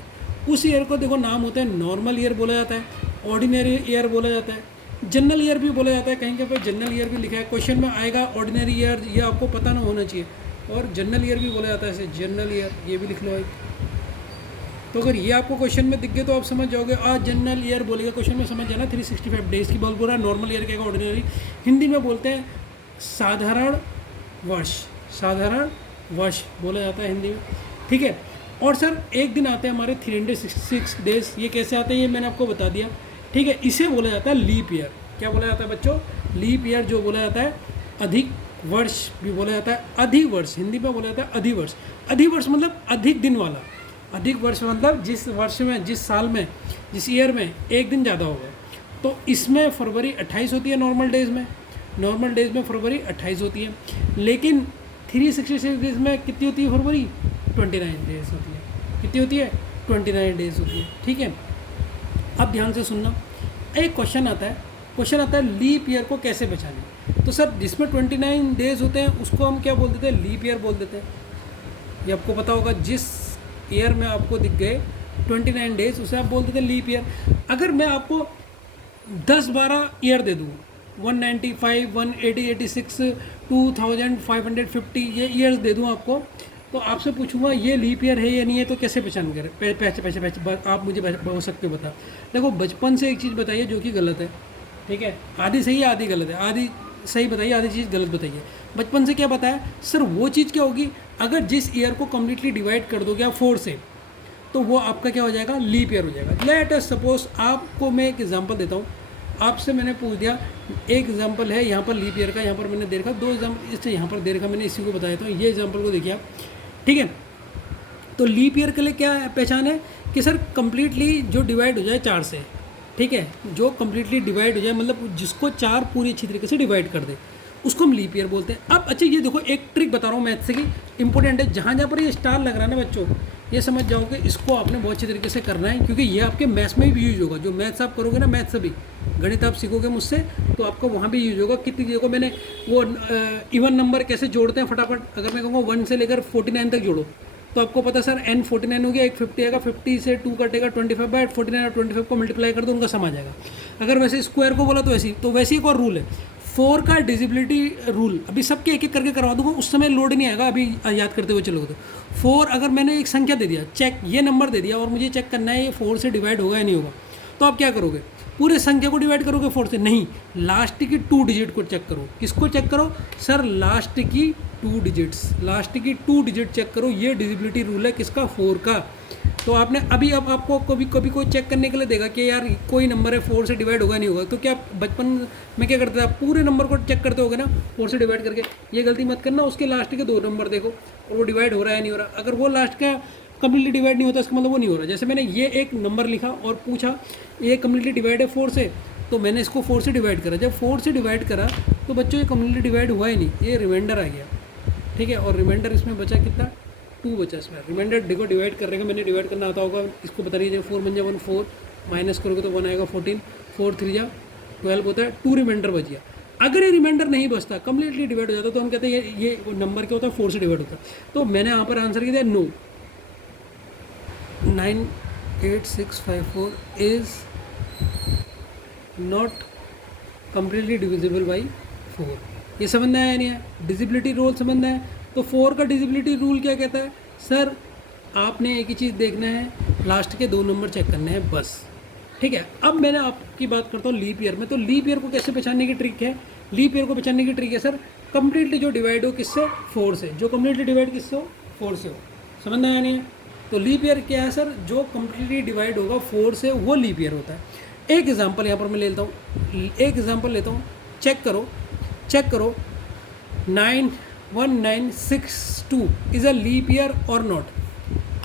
उस ईयर को देखो नाम होता है, नॉर्मल ईयर बोला जाता है, ऑर्डिनरी ईयर बोला जाता है, जनरल ईयर भी बोला जाता है। कहीं के पर जनरल ईयर भी लिखा है, क्वेश्चन में आएगा ऑर्डिनरी ईयर, ये आपको पता ना होना चाहिए। और जनरल ईयर भी बोला जाता है इसे, जनरल ईयर, ये भी लिख लो एक। तो अगर ये आपको क्वेश्चन में दिख गए तो आप समझ जाओगे, आज जनरल ईयर बोलेगा क्वेश्चन में, समझ जाना 365 डेज की बात बोल रहा है। नॉर्मल ईयर क्या, ऑर्डिनरी, हिंदी में बोलते हैं साधारण वर्ष, साधारण वर्ष बोला जाता है हिंदी में, ठीक है। और सर एक दिन आते हैं हमारे 366 डेज, ये कैसे आते हैं ये मैंने आपको बता दिया, ठीक है। इसे बोला जाता है लीप ईयर। क्या बोला जाता है बच्चों? लीप ईयर जो बोला जाता है, अधिक वर्ष भी बोला जाता है, अधिवर्ष हिंदी में बोला जाता है अधिवर्ष। अधिवर्ष मतलब अधिक दिन वाला, अधिक वर्ष मतलब जिस वर्ष में, जिस साल में, जिस ईयर में एक दिन ज़्यादा होगा। तो इसमें फरवरी 28 होती है नॉर्मल डेज़ में, नॉर्मल डेज़ में फरवरी 28 होती है, लेकिन 366 डेज में कितनी होती है फरवरी? 29 डेज होती है। कितनी होती है? 29 डेज होती है, ठीक है। अब ध्यान से सुनना, एक क्वेश्चन आता है लीप ईयर को कैसे पहचानें। तो सर जिसमें 29 डेज होते हैं उसको हम क्या बोल देते हैं? लीप ईयर बोल देते हैं। ये आपको पता होगा, जिस ईयर में आपको दिख गए 29 डेज उसे आप बोल देते हैं लीप ईयर। अगर मैं आपको 10-12 ईयर दे दूँ, 195, 180, 86, 2550 ये ईयर्स दे दूँ आपको, तो आपसे पूछूंगा ये लीप ईयर है या नहीं है, तो कैसे पहचान करें? पैसे आप मुझे हो सकते हो बता। देखो बचपन से एक चीज़ बताइए जो कि गलत है, ठीक है, आधी सही है आधी गलत है, आधी सही बताइए आधी चीज़ गलत बताइए। बचपन से क्या बताया सर? वो चीज़ क्या होगी, अगर जिस ईयर को कम्प्लीटली डिवाइड कर दोगे आप 4 से, तो वो आपका क्या हो जाएगा? लीप ईयर हो जाएगा। लेट अस सपोज, आपको मैं एक एग्जांपल देता हूँ, आपसे मैंने पूछ दिया, एक एग्जांपल है यहाँ पर लीप ईयर का, यहाँ पर मैंने दे रखा, 2 एग्जाम्पल इससे यहाँ पर दे रखा, मैंने इसी को बताया था, ये एग्जाम्पल को देखिए आप, ठीक है। तो लीप ईयर के लिए क्या पहचान है कि सर कम्प्लीटली जो डिवाइड हो जाए 4 से, ठीक है, जो कम्प्लीटली डिवाइड हो जाए मतलब जिसको 4 पूरी अच्छी तरीके से डिवाइड कर दे उसको हम लीप ईयर बोलते हैं। अब अच्छा ये देखो एक ट्रिक बता रहा हूँ मैथ से कि इंपॉर्टेंट है, जहाँ जहाँ पर ये स्टार लग रहा है ना बच्चों, ये समझ जाओगे इसको आपने बहुत अच्छी तरीके से करना है, क्योंकि ये आपके मैथ्स में भी यूज होगा। जो मैथ्स आप करोगे ना, मैथ्स सभी गणित आप सीखोगे मुझसे, तो आपको वहाँ भी यूज होगा। कितनी चीज़ों को मैंने वो इवन नंबर कैसे जोड़ते हैं फटाफट, अगर मैं कहूँगा 1 से लेकर 49 तक जोड़ो, तो आपको पता सर n 49 हो गया, एक 50 आएगा, 50 से 2 कटेगा 25/8, 49 और 25 को मल्टीप्लाई कर दो, उनका सम आ जाएगा। अगर वैसे स्क्वायर को बोला तो वैसे एक और रूल है 4 का डिजिबिलिटी रूल, अभी सबके एक एक करके करवा दूंगा, उस समय लोड नहीं आएगा, अभी याद करते हुए चलोगे। तो 4 अगर मैंने एक संख्या दे दिया, चेक ये नंबर दे दिया और मुझे चेक करना है ये 4 से डिवाइड होगा या नहीं होगा, तो आप क्या करोगे? पूरे संख्या को डिवाइड करोगे 4 से? नहीं, लास्ट की 2 डिजिट को चेक करो। किसको चेक करो सर? लास्ट की 2 डिजिट्स, लास्ट की 2 डिजिट चेक करो। ये डिजिबिलिटी रूल है किसका? 4 का। तो आपने अभी अब आपको कभी कभी कोई चेक करने के लिए देगा कि यार कोई नंबर है 4 से डिवाइड होगा नहीं होगा, तो क्या बचपन में क्या करते थे? पूरे नंबर को चेक करते होगे ना 4 से डिवाइड करके। ये गलती मत करना, उसके लास्ट के 2 नंबर देखो और वो डिवाइड हो रहा है नहीं हो रहा। अगर वो लास्ट का कम्प्लीटली डिवाइड नहीं होता इसका मतलब वो नहीं हो रहा। जैसे मैंने ये एक नंबर लिखा और पूछा ये कम्प्लीटली डिवाइड है 4 से, तो मैंने इसको 4 से डिवाइड करा। जब 4 से डिवाइड करा तो बच्चों ये कम्प्लीटली डिवाइड हुआ ही नहीं, ये रिमाइंडर आ गया, ठीक है। और रिमाइंडर इसमें बचा कितना? 2 बचा इसमें। रिमाइंडर देखो डिवाइड करने का मैंने डिवाइड करना आता होगा, इसको बता दीजिए। 4 बन जाए 1, 4 माइनस करोगे तो 1 आएगा 14, 4 3 जा 12 होता है, 2 रिमाइंडर बच गया। अगर ये रिमाइंडर नहीं बचता, कम्प्लीटली डिवाइड हो जाता, तो हम कहते हैं ये नंबर क्या होता है? 4 से डिवाइड होता है। तो मैंने यहाँ पर आंसर किया no, 98654 is not completely divisible by 4। ये समझना है या नहीं है? डिजिबिलिटी रूल समझना है। तो 4 का डिजिबिलिटी रूल क्या कहता है? सर आपने एक ही चीज़ देखना है, लास्ट के 2 नंबर चेक करने हैं बस, ठीक है। अब मैंने आपकी बात करता हूँ लीप ईयर में। तो लीप ईयर को कैसे पहचानने की ट्रिक है? लीप ईयर को पहचानने की ट्रिक है सर कम्प्लीटली जो डिवाइड हो किससे? 4 से। जो कम्प्लीटली डिवाइड किससे हो? 4 से हो। समझना है या नहीं है? तो लीप ईयर क्या है सर? जो कम्प्लीटली डिवाइड होगा 4 से वो लीप ईयर होता है। एक एग्जांपल यहाँ पर मैं लेता हूँ, एक एग्जांपल लेता हूँ, चेक करो 91962 इज़ अ लीप ईयर और नॉट।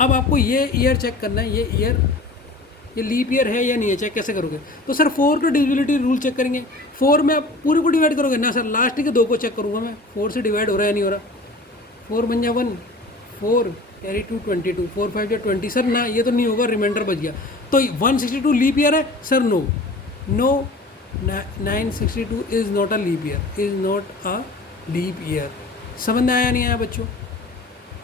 अब आपको ये ईयर चेक करना है, ये ईयर ये लीप ईयर है या नहीं है, चेक कैसे करोगे? तो सर 4 का डिविजिबिलिटी रूल चेक करेंगे। 4 में आप पूरे को डिवाइड करोगे ना सर, लास्ट के 2 को चेक करूँगा मैं, 4 से डिवाइड हो रहा है नहीं हो रहा। 4 बन जाए 1, 4 कैरी 2 22, 4 5 या 20 सर ना, ये तो नहीं होगा, रिमाइंडर बच गया। तो 162 लीप ईयर है sir? No 962 is not a leap year, is not a leap year. समझ में आया नहीं आया बच्चों?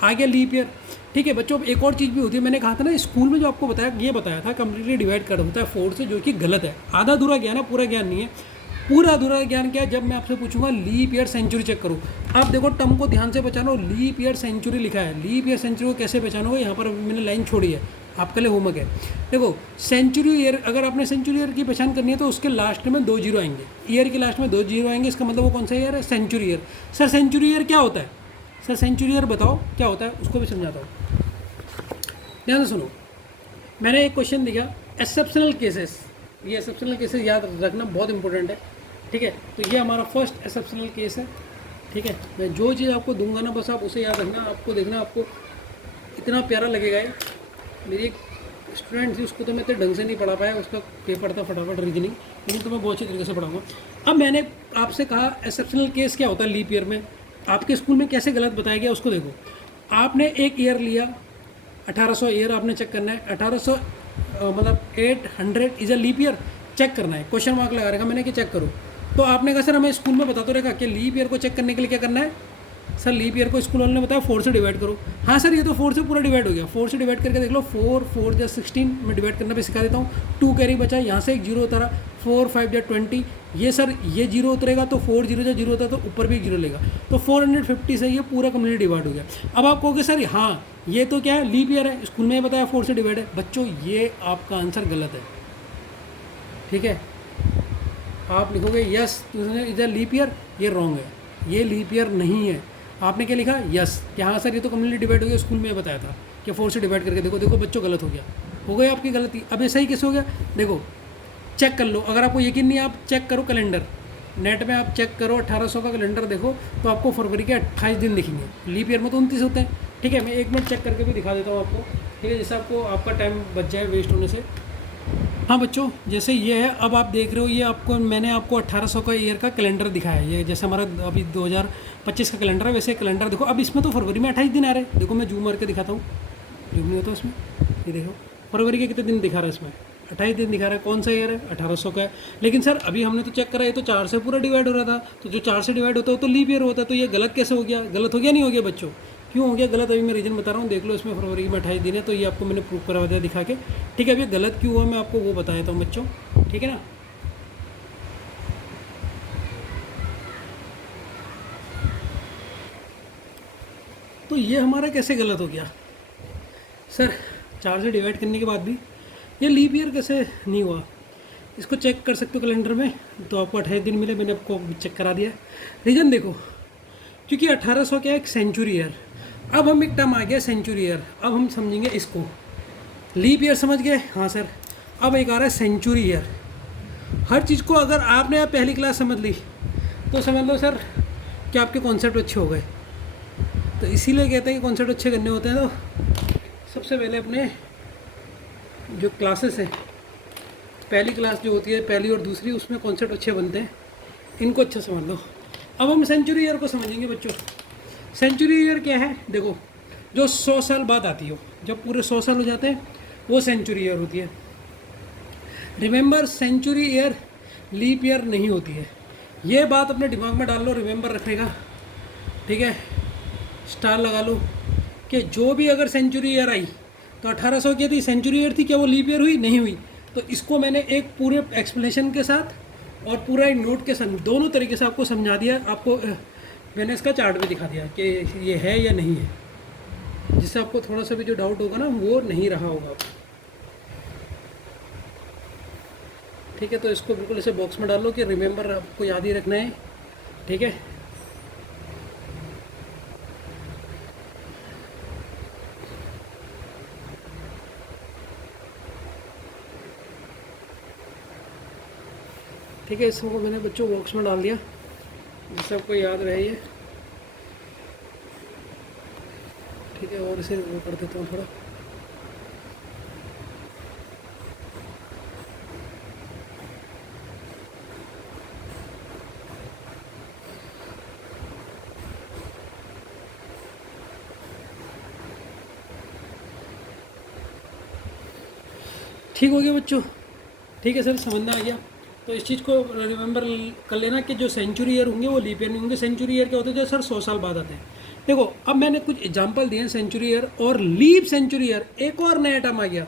आ गया लीप ईयर, ठीक है बच्चों। अब एक और चीज़ भी होती है, मैंने कहा था ना स्कूल में जो आपको बताया, ये बताया था कम्प्लीटली डिवाइड कर होता है 4 से, जो कि गलत है। आधा अधूरा ज्ञान है, पूरा ज्ञान नहीं है। पूरा अधूरा ज्ञान क्या है, जब मैं आपसे पूछूंगा लीप ईयर सेंचुरी चेक करो। आप देखो टर्म को ध्यान से पहचानो, लीप ईयर सेंचुरी लिखा है, लीप ईयर सेंचुरी को कैसे पहचानोगे, यहाँ पर मैंने लाइन छोड़ी है, आपके लिए होमवर्क है। देखो सेंचुरी ईयर, अगर आपने सेंचुरी ईयर की पहचान करनी है तो उसके लास्ट में 2 जीरो आएंगे, ईयर के लास्ट में 2 जीरो आएंगे, इसका मतलब वो कौन सा ईयर है, century year. Sir century year क्या होता है, सर सेंचुरी ईयर बताओ क्या होता है, उसको भी समझाता हूँ, ध्यान से सुनो। मैंने एक क्वेश्चन दिया एक्सेप्शनल केसेस, ये एक्सेप्शनल केसेस याद रखना बहुत इंपॉर्टेंट है, ठीक है। तो ये हमारा फर्स्ट एक्सेप्शनल केस है, ठीक है। मैं जो चीज़ आपको दूंगा ना बस आप उसे याद रखना, आपको देखना, आपको इतना प्यारा लगेगा ये। मेरी एक स्टूडेंट थी, उसको तो मैं इतने ढंग से नहीं पढ़ा पाया, उसका पेपर था फटाफट रीजनिंग, लेकिन तो मैं बहुत अच्छी तरीके से पढ़ाऊंगा। अब मैंने आपसे कहा एक्सेप्शनल केस क्या होता है लीप ईयर में, आपके स्कूल में कैसे गलत बताया गया उसको देखो। आपने एक ईयर लिया 1800 ईयर, आपने चेक करना है 1800 मतलब 800 is a leap year, check करना है, क्वेश्चन मार्क लगा रहेगा मैंने कि चेक करो। तो आपने कहा सर हमें स्कूल में बता तो रहेगा कि लीप ईयर को चेक करने के लिए क्या करना है, सर लीप ईयर को स्कूल वालों ने बताया 4 से डिवाइड करो। हाँ सर ये तो 4 से पूरा डिवाइड हो गया, 4 से डिवाइड करके देख लो, 4 4 जा 16 में डिवाइड करना भी सिखा देता हूँ, 2 कैरी बचा, यहाँ से एक जीरो उतारा, 4 5 जा 20, ये सर ये जीरो उतरेगा तो 4 जीरो जा जीरो होता तो ऊपर भी एक जीरो लेगा, तो 450 से ये पूरा कम्प्लीट डिवाइड हो गया। अब आप कहोगे सर हाँ ये तो क्या है लीप ईयर है, स्कूल में बताया 4 से डिवाइड है। बच्चों ये आपका आंसर गलत है, ठीक है। आप लिखोगे यस इधर लीप ईयर, ये रॉन्ग है, ये लीप ईयर नहीं है। आपने क्या लिखा यस, कि हाँ सर ये तो कम्प्लीटली डिवाइड हो गया, स्कूल में बताया था कि 4 से डिवाइड करके देखो, देखो बच्चों गलत हो गया, हो गई आपकी गलती। अब ये सही कैसे हो गया, देखो चेक कर लो, अगर आपको यकीन नहीं आप चेक करो कैलेंडर, नेट में आप चेक करो 1800 का कैलेंडर देखो तो आपको फरवरी के 28 दिन दिखेंगे, लीप ईयर में तो 29 होते हैं, ठीक है। मैं 1 मिनट चेक करके भी दिखा देता हूँ आपको, ठीक है, जैसे आपको आपका टाइम बच जाए वेस्ट होने से। हाँ बच्चों जैसे ये है, अब आप देख रहे हो ये आपको मैंने आपको 1800 का ईयर का कैलेंडर दिखाया है, ये जैसे हमारा अभी 2025 का कैलेंडर है वैसे कैलेंडर देखो। अब इसमें तो फरवरी में 28 दिन आ रहे हैं, देखो मैं जूम मार के दिखाता हूँ, जूम नहीं होता इसमें, ये देखो फरवरी के कितने दिन दिखा रहा है इसमें, 28 दिन दिखा रहा है। कौन सा ईयर है, 1800 का है। लेकिन सर अभी हमने तो चेक करा ये तो 4 से पूरा डिवाइड हो रहा था, तो जो 4 से डिवाइड होता है तो लीप ईयर होता है, तो ये गलत कैसे हो गया, गलत हो गया नहीं हो गया बच्चों, क्यों हो गया गलत, अभी मैं रीजन बता रहा हूँ, देख लो इसमें फरवरी में 28 दिन है, तो ये आपको मैंने प्रूफ करवा दिया दिखा के, ठीक है। अब ये गलत क्यों हुआ मैं आपको वो बता देता हूँ बच्चों, ठीक है ना। तो ये हमारा कैसे गलत हो गया सर, 4 से डिवाइड करने के बाद भी ये लीप ईयर कैसे नहीं हुआ, इसको चेक कर सकते हो कैलेंडर में, तो आपको 28 दिन मिले, मैंने आपको चेक करा दिया। रीज़न देखो, क्योंकि 1800 क्या है एक सेंचुरी ईयर, अब हम एक टर्म आ गया सेंचुरी ईयर, अब हम समझेंगे इसको। लीप ईयर समझ गए, हाँ सर। अब एक आ रहा है सेंचुरी ईयर। हर चीज़ को अगर आपने आप पहली क्लास समझ ली तो समझ लो सर कि आपके कॉन्सेप्ट अच्छे हो गए। तो इसीलिए कहते हैं कि कॉन्सेप्ट अच्छे करने होते हैं, तो सबसे पहले अपने जो क्लासेस हैं, पहली क्लास जो होती है पहली और दूसरी, उसमें कॉन्सेप्ट अच्छे बनते हैं, इनको अच्छा समझ लो। अब हम सेंचुरी ईयर को समझेंगे बच्चों। सेंचुरी ईयर क्या है, देखो जो 100 साल बाद आती हो, जब पूरे 100 साल हो जाते हैं वो सेंचुरी ईयर होती है। Remember century year leap year नहीं होती है, ये बात अपने दिमाग में डाल लो, रिमेंबर रखने का, ठीक है, स्टार लगा लो कि जो भी अगर सेंचुरी ईयर आई तो 1800 की थी सेंचुरी ईयर थी, क्या वो लीप ईयर हुई, नहीं हुई। तो इसको मैंने एक पूरे एक्सप्लेनेशन के साथ और पूरा एक नोट के साथ दोनों तरीके से आपको समझा दिया, आपको मैंने इसका चार्ट भी दिखा दिया कि ये है या नहीं है, जिससे आपको थोड़ा सा भी जो डाउट होगा ना वो नहीं रहा होगा, ठीक है। तो इसको बिल्कुल इसे बॉक्स में डाल लो कि रिमेंबर आपको याद ही रखना है, ठीक है। ठीक है, इसको मैंने बच्चों बॉक्स में डाल दिया जिससे आपको याद रहे ये, ठीक है। और इसे वो कर देता हूँ थोड़ा, ठीक हो गया बच्चों, ठीक है सर, समझना आ गया। तो इस चीज़ को रिमेंबर कर लेना कि जो सेंचुरी ईयर होंगे वो लीप ईयर नहीं होंगे। सेंचुरी ईयर क्या होते हैं जो सर 100 साल बाद आते हैं। देखो अब मैंने कुछ एग्जांपल दिए हैं सेंचुरी ईयर और लीप सेंचुरी ईयर, एक और नया टर्म आ गया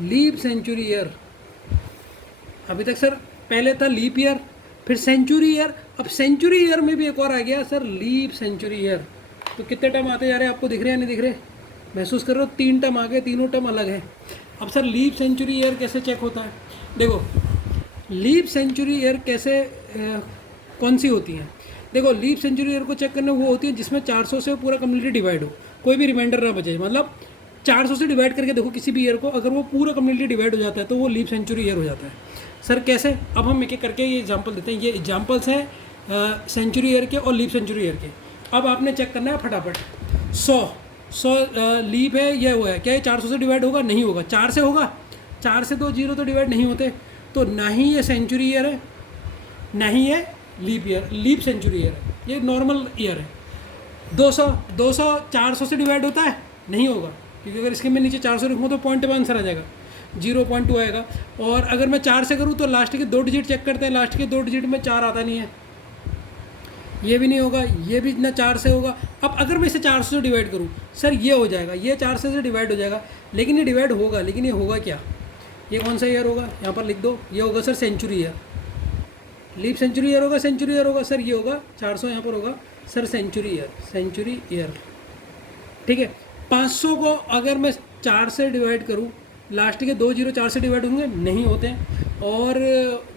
लीप सेंचुरी ईयर। अभी तक सर पहले था लीप ईयर, फिर सेंचुरी ईयर, अब सेंचुरी ईयर में भी एक और आ गया सर, लीप सेंचुरी ईयर। तो कितने टर्म आते जा रहे हैं, आपको दिख रहे हैं नहीं दिख रहे, महसूस कर रहे हो, 3 टर्म आ गए, तीनों टर्म अलग है। अब सर लीप सेंचुरी ईयर कैसे चेक होता है, देखो लीप सेंचुरी ईयर कैसे कौन सी होती हैं, देखो लीप सेंचुरी ईयर को चेक करना वो होती है जिसमें 400 से पूरा कम्प्लीटली डिवाइड हो, कोई भी रिमाइंडर ना बचे, मतलब 400 से डिवाइड करके देखो किसी भी ईयर को, अगर वो पूरा कम्प्लीटली डिवाइड हो जाता है तो वो लीप सेंचुरी ईयर हो जाता है। सर कैसे, अब हम एक एक करके ये एग्जांपल देते हैं, ये एग्जांपल्स हैं सेंचुरी ईयर के और लीप सेंचुरी ईयर के। अब आपने चेक करना है फटाफट, 100 लीप है, ये वो है, क्या ये 400 से डिवाइड होगा, नहीं होगा, 4 से होगा, 4 से तो 0 तो डिवाइड नहीं होते, तो ना ही ये सेंचुरी ईयर है ना ही ये leap year, leap century year है, ये नॉर्मल ईयर है। 200 400 से डिवाइड होता है, नहीं होगा, क्योंकि अगर इसके में नीचे 400 लिखूँ तो पॉइंट पे आंसर आ जाएगा, 0.2 आएगा। और अगर मैं 4 से करूँ तो लास्ट के 2 डिजिट चेक करते हैं, लास्ट के 2 डिजिट में 4 आता नहीं है, ये भी नहीं होगा, ये भी ना 4 से होगा। अब अगर मैं इसे 400 से डिवाइड करूँ, सर ये हो जाएगा, ये 400 से डिवाइड हो जाएगा, लेकिन ये डिवाइड होगा, लेकिन ये होगा क्या, ये कौन सा ईयर होगा, यहाँ पर लिख दो, ये होगा sir century year, leap century year होगा, सेंचुरी ईयर होगा, सर ये होगा 400 यहाँ पर होगा sir century year, century year, ठीक है। 500 को अगर मैं 4 से डिवाइड करूँ, लास्ट के 2 जीरो 4 से डिवाइड होंगे, नहीं होते हैं, और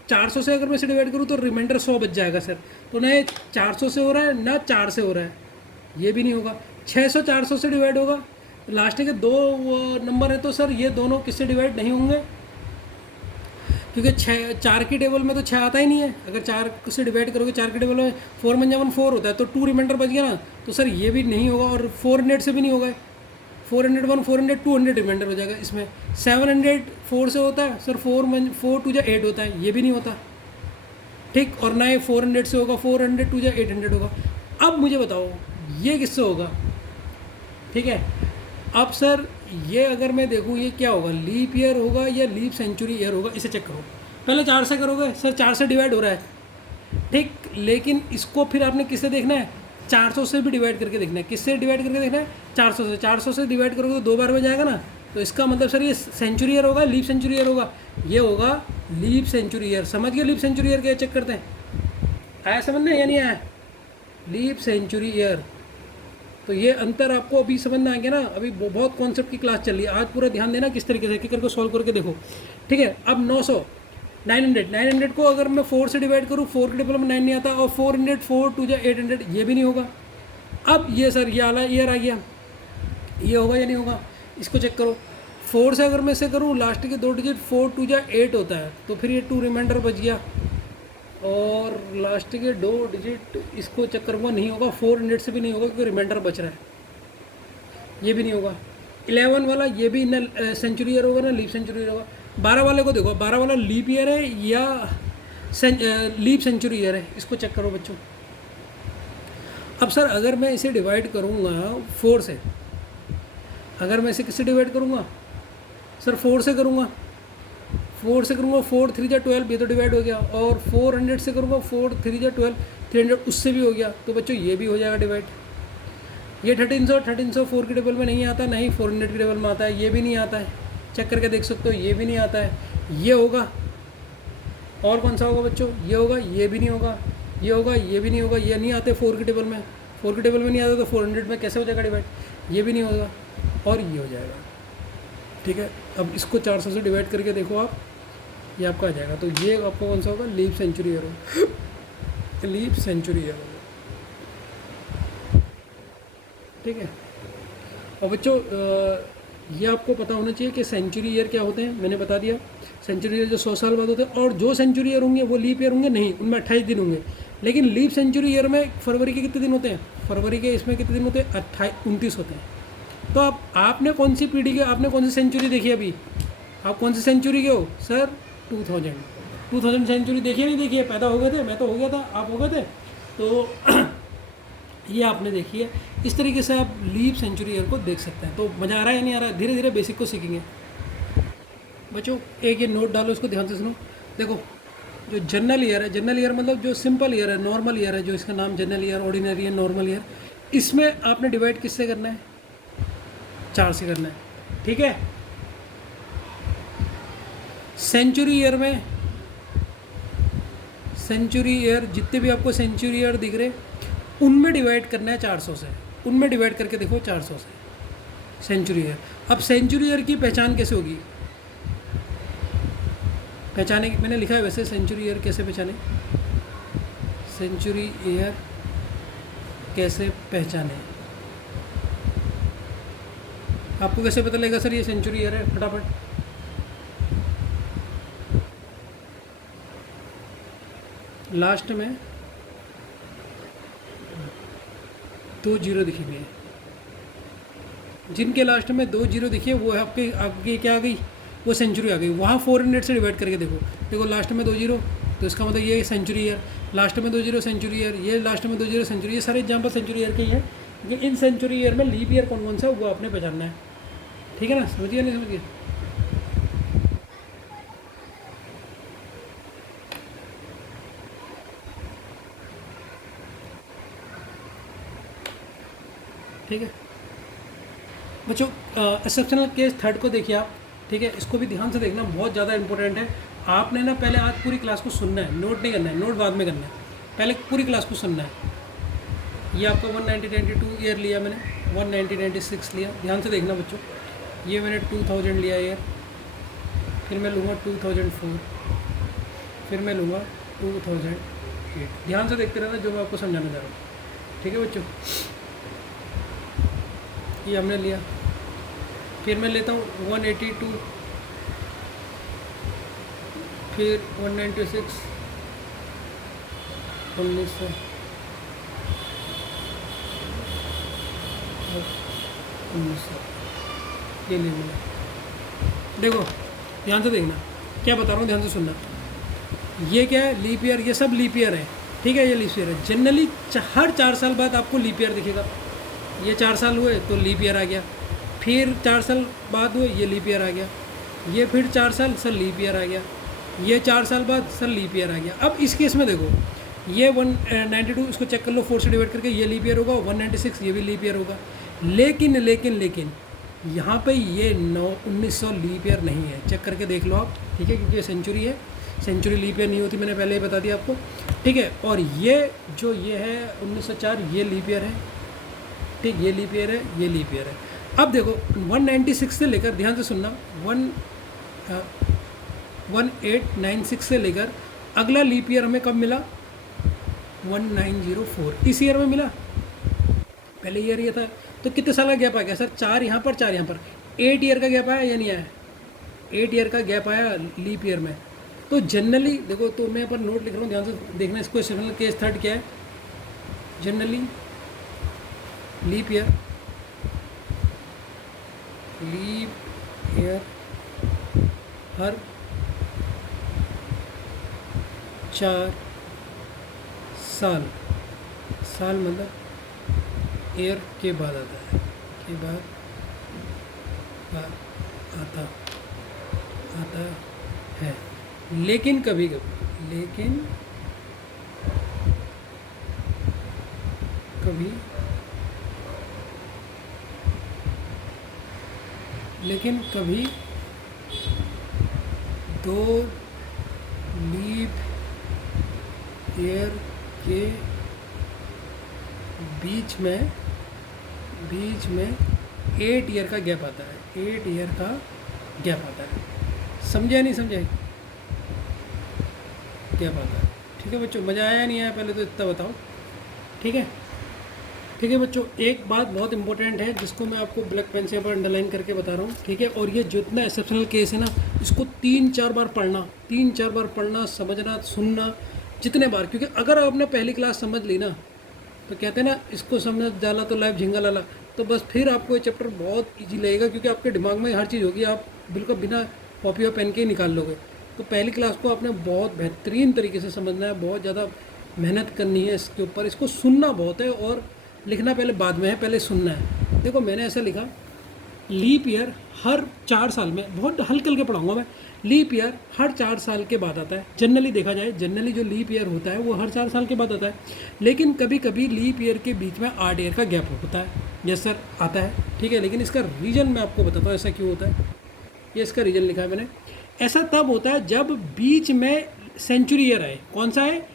400 से अगर मैं इसे डिवाइड करूँ तो रिमाइंडर 100 बच जाएगा सर, तो ना ये 400 से हो रहा है ना 4 से हो रहा है, ये भी नहीं होगा। 600 400 से डिवाइड होगा, लास्ट के 2 नंबर है, तो सर ये दोनों किससे डिवाइड नहीं होंगे, क्योंकि 4 की टेबल में तो 6 आता ही नहीं है, अगर 4 से डिवाइड करोगे 4 की टेबल में 4 में 4 होता है, तो 2 रिमाइंडर बच गया ना, तो सर ये भी नहीं होगा, और 400 से भी नहीं होगा, 401 400 200 रिमाइंडर हो जाएगा इसमें। 700 4 से होता है सर, 4 2 8 होता है, ये भी नहीं होता, ठीक, और ना ये 400 से होगा, 400 2 800 होगा। अब मुझे बताओ ये किससे होगा, ठीक है। अब सर ये अगर मैं देखूँ ये क्या होगा, लीप ईयर होगा या लीप सेंचुरी ईयर होगा, इसे चेक करो, पहले 4 से करोगे, सर 4 से डिवाइड हो रहा है, ठीक, लेकिन इसको फिर आपने किससे देखना है, 400 से भी डिवाइड करके देखना है, किससे डिवाइड करके देखना है, 400 से डिवाइड करोगे तो 2 बार में जाएगा ना, तो इसका मतलब सर ये सेंचुरी ईयर होगा, लीप सेंचुरी ईयर होगा, ये होगा लीप सेंचुरी ईयर। समझ गए लीप सेंचुरी ईयर क्या, चेक करते हैं, आया समझ में या नहीं आया, लीप सेंचुरी ईयर। तो ये अंतर आपको अभी समझ में आ गया ना, अभी बहुत कॉन्सेप्ट की क्लास चल रही है, आज पूरा ध्यान देना किस तरीके से करके सॉल्व करके देखो, ठीक है। अब 900 900 को अगर मैं 4 से डिवाइड करूँ, 4 के टेबल में 9 नहीं आता, और 400 4 2 800, ये भी नहीं होगा। अब ये सर ये आला ईयर आ गया, ये होगा या नहीं होगा, इसको चेक करो। 4 से अगर मैं इसे करूँ, लास्ट के 2 डिजिट 4 2 8 होता है, तो फिर ये 2 रिमाइंडर बच गया, और लास्ट के 2 डिजिट इसको चेक करूँगा, नहीं होगा, 400 से भी नहीं होगा क्योंकि रिमाइंडर बच रहा है, ये भी नहीं होगा। 11 वाला ये भी ना सेंचुरी ईयर होगा ना लीप सेंचुरी ईयर होगा। 12 वाले को देखो, 12 वाला लीप ईयर है या लीप सेंचुरी ईयर है, इसको चेक करो बच्चों। अब सर अगर मैं इसे डिवाइड करूँगा 4 से, अगर मैं इसे किससे डिवाइड करूँगा सर, 4 से करूँगा, 4 से करूँगा, 4 3 जा 12, ये तो डिवाइड हो गया, और 400 से करूँगा, 4 3 जा 12, 300 उससे भी हो गया, तो बच्चों ये भी हो जाएगा डिवाइड। ये 1300 4 की टेबल में नहीं आता, नहीं 400 की टेबल में आता है, ये भी नहीं आता है, चेक करके देख सकते हो, ये भी नहीं आता है, ये होगा, और कौन सा होगा बच्चों, ये होगा, ये भी नहीं होगा, ये होगा, ये भी नहीं होगा, ये नहीं आते 4 की टेबल में, 4 की टेबल में नहीं आता, तो 400 में कैसे हो जाएगा डिवाइड, ये भी नहीं होगा, और ये हो जाएगा, ठीक है। अब इसको 400 से डिवाइड करके देखो आप, ये आपका आ जाएगा, तो ये आपको कौन सा होगा, लीप सेंचुरी ईयर होगा, लीप सेंचुरी ईयर होगा, ठीक है। और बच्चों ये आपको पता होना चाहिए कि सेंचुरी ईयर क्या होते हैं, मैंने बता दिया, सेंचुरी ईयर जो 100 साल बाद होते हैं, और जो सेंचुरी ईयर होंगे वो लीप ईयर होंगे नहीं, उनमें 28 दिन होंगे, लेकिन लीप सेंचुरी ईयर में फरवरी के कितने दिन होते हैं, फरवरी के इसमें कितने दिन होते हैं, 29 होते हैं। तो आपने कौन सी पीढ़ी के, आपने कौन सी सेंचुरी देखी अभी, आप कौन सी सेंचुरी के हो सर, 2000 सेंचुरी देखिए नहीं देखिए, पैदा हो गए थे, मैं तो हो गया था, आप हो गए थे, तो ये आपने देखी है। इस तरीके से आप लीप सेंचुरी ईयर को देख सकते हैं। तो मज़ा आ रहा है या नहीं आ रहा है, धीरे धीरे बेसिक को सीखेंगे बच्चों। एक ये नोट डालो, इसको ध्यान से सुनो। देखो जो जनरल ईयर है, जनरल ईयर मतलब जो सिंपल ईयर है, नॉर्मल ईयर है, जो इसका नाम general year, ordinary year, normal year, इसमें आपने डिवाइड किससे करना है, 4 से करना है, ठीक है। सेंचुरी ईयर में सेंचुरी ईयर, जितने भी आपको सेंचुरी ईयर दिख रहे उनमें डिवाइड करना है 400 से, उनमें डिवाइड करके देखो 400 से सेंचुरी ईयर। अब सेंचुरी ईयर की पहचान कैसे होगी, पहचाने मैंने लिखा है वैसे सेंचुरी ईयर कैसे पहचाने, सेंचुरी ईयर कैसे पहचाने, आपको कैसे पता लगेगा सर ये सेंचुरी ईयर है, फटाफट। लास्ट में 2 जीरो दिखेंगे, जिनके लास्ट में 2 जीरो दिखे वो आपके आपकी क्या आ गई, वो सेंचुरी आ गई। वहाँ 400 से डिवाइड करके देखो, देखो लास्ट में 2 जीरो, तो इसका मतलब ये सेंचुरी ईयर, लास्ट में 2 जीरो सेंचुरी ईयर, ये लास्ट में 2 जीरो सेंचुरी, ये सारे एग्जाम्पल सेंचुरी ईयर के ही हैं। क्योंकि इन सेंचुरी ईयर में लीप ईयर कौन कौन सा है वो आपने पहचानना है, ठीक है ना, समझिए नहीं समझिए। ठीक है बच्चों, एक्सेप्शनल केस थर्ड को देखिए आप, ठीक है, इसको भी ध्यान से देखना, बहुत ज़्यादा इंपॉर्टेंट है। आपने ना पहले आज पूरी क्लास को सुनना है, नोट नहीं करना है, नोट बाद में करना है, पहले पूरी क्लास को सुनना है। ये आपका 1992 ईयर लिया मैंने, 1996 लिया, ध्यान से देखना बच्चों। ये मैंने 2000 लिया ईयर, फिर मैं लूँगा 2004, फिर मैं लूँगा 2008। ध्यान से देखते रहना जो मैं आपको समझाना चाह रहा हूँ, ठीक है बच्चों। ये हमने लिया, फिर मैं लेता हूँ 182, फिर 196, 1900, 1900, ये ले लिया। देखो ध्यान से देखना क्या बता रहा हूँ, ध्यान से सुनना। ये क्या है, लीप ईयर, ये सब लीप ईयर है, ठीक है, ये लीप ईयर है। जनरली हर 4 साल बाद आपको लीप ईयर दिखेगा। ये 4 साल हुए तो लीप ईयर आ गया, फिर 4 साल बाद हुए ये लीप ईयर आ गया, ये फिर 4 साल सर लीप ईयर आ गया, ये 4 साल बाद सर लीप ईयर आ गया। अब इस केस में देखो ये 192 इसको चेक कर लो, 4 से डिवाइड करके, ये लीप ईयर होगा, 196 ये भी लीप ईयर होगा। लेकिन लेकिन लेकिन यहाँ पे ये 1900 लीप ईयर नहीं है, चेक करके देख लो आप, ठीक है, क्योंकि ये सेंचुरी है, सेंचुरी लीप ईयर नहीं होती, मैंने पहले ही बता दिया आपको, ठीक है। और ये जो ये है 1904 ये लीप ईयर है, ठीक, ये लीप ईयर है, ये लीप ईयर है। अब देखो 196 से लेकर, ध्यान से सुनना, 1896 से लेकर अगला लीप ईयर हमें कब मिला, 1904, इस ईयर में मिला, पहले ईयर ये था। तो कितने साल का गैप आ गया सर, 4 यहाँ पर 4 यहाँ पर, 8 ईयर का गैप आया या नहीं आया, 8 ईयर का गैप आया लीप ईयर में। तो जनरली देखो, तो मैं पर नोट लिख रहा हूँ, ध्यान से देखना, इसको एक्सेप्शनल केस थर्ड क्या है, generally leap year, leap year हर 4 साल, साल मतलब ईयर के बाद आता है, के बाद आता है। लेकिन कभी कभी, लेकिन कभी लेकिन कभी 2 लीप ईयर के बीच में 8 ईयर का गैप आता है, 8 ईयर का गैप आता है, समझे नहीं समझे, गैप आता है, ठीक है बच्चों। मज़ा आया नहीं आया पहले तो इतना बताओ, ठीक है, ठीक है बच्चों। एक बात बहुत इंपॉर्टेंट है जिसको मैं आपको ब्लैक पेन से पर अंडरलाइन करके बता रहा हूँ, ठीक है, और ये जितना एक्सेप्शनल केस है ना, इसको 3-4 बार पढ़ना, 3-4 बार पढ़ना, समझना, सुनना, जितने बार, क्योंकि अगर आपने पहली क्लास समझ ली ना, तो कहते हैं ना, इसको समझ डाला तो लाइफ झिंगा लाला, तो बस फिर आपको ये चैप्टर बहुत ईजी लगेगा, क्योंकि आपके दिमाग में हर चीज़ होगी, आप बिल्कुल बिना कॉपी और पेन के ही निकाल लोगे। तो पहली क्लास को आपने बहुत बेहतरीन तरीके से समझना है, बहुत ज़्यादा मेहनत करनी है इसके ऊपर, इसको सुनना बहुत है, और लिखना पहले बाद में है, पहले सुनना है। देखो मैंने ऐसा लिखा, लीप ईयर हर 4 साल में, बहुत हल्के हल्के पढ़ाऊंगा मैं, लीप ईयर हर 4 साल के बाद आता है। जनरली देखा जाए, जनरली जो लीप ईयर होता है वो हर 4 साल के बाद आता है, लेकिन कभी कभी लीप ईयर के बीच में 8 ईयर का गैप होता है। यस सर, आता है, ठीक है, लेकिन इसका रीज़न मैं आपको बताता हूँ ऐसा क्यों होता है। ये इसका रीज़न लिखा है मैंने, ऐसा तब होता है जब बीच में सेंचुरी ईयर आए। कौन सा है,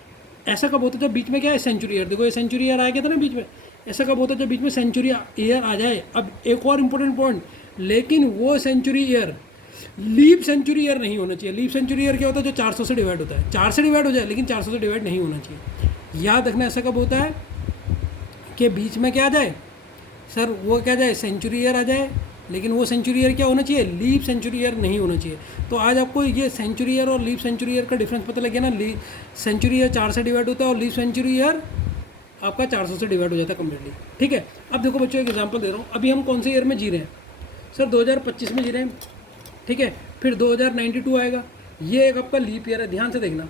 ऐसा कब होता है जब बीच में क्या है सेंचुरी ईयर, देखो ये सेंचुरी ईयर आ गया था ना बीच में, ऐसा कब होता है जब बीच में सेंचुरी ईयर आ जाए। अब एक और इम्पोर्टेंट पॉइंट, लेकिन वो century year leap century year नहीं होना चाहिए। लीप सेंचुरी ईयर क्या होता है, जो 400 से डिवाइड होता है, 4 से डिवाइड हो जाए लेकिन 400 से डिवाइड नहीं होना चाहिए। याद रखना ऐसा कब होता है कि बीच में क्या आ जाए सर, वो क्या जाए सेंचुरी ईयर आ जाए, लेकिन वो सेंचुरी ईयर क्या होना चाहिए, लीप सेंचुरी ईयर नहीं होना चाहिए। तो आज आपको ये सेंचुरी ईयर और लीप सेंचुरी ईयर का डिफरेंस पता लग गया ना। सेंचुरी ईयर 4 से डिवाइड होता है और लीप सेंचुरी ईयर आपका 400 से डिवाइड हो जाता है कम्प्लीटली। ठीक है, अब देखो बच्चों एक एग्जांपल दे रहा हूँ, अभी हम कौन से ईयर में जी रहे हैं सर, 2025 में जी रहे हैं। ठीक है, फिर 2092 आएगा, ये एक आपका लीप ईयर है, ध्यान से देखना।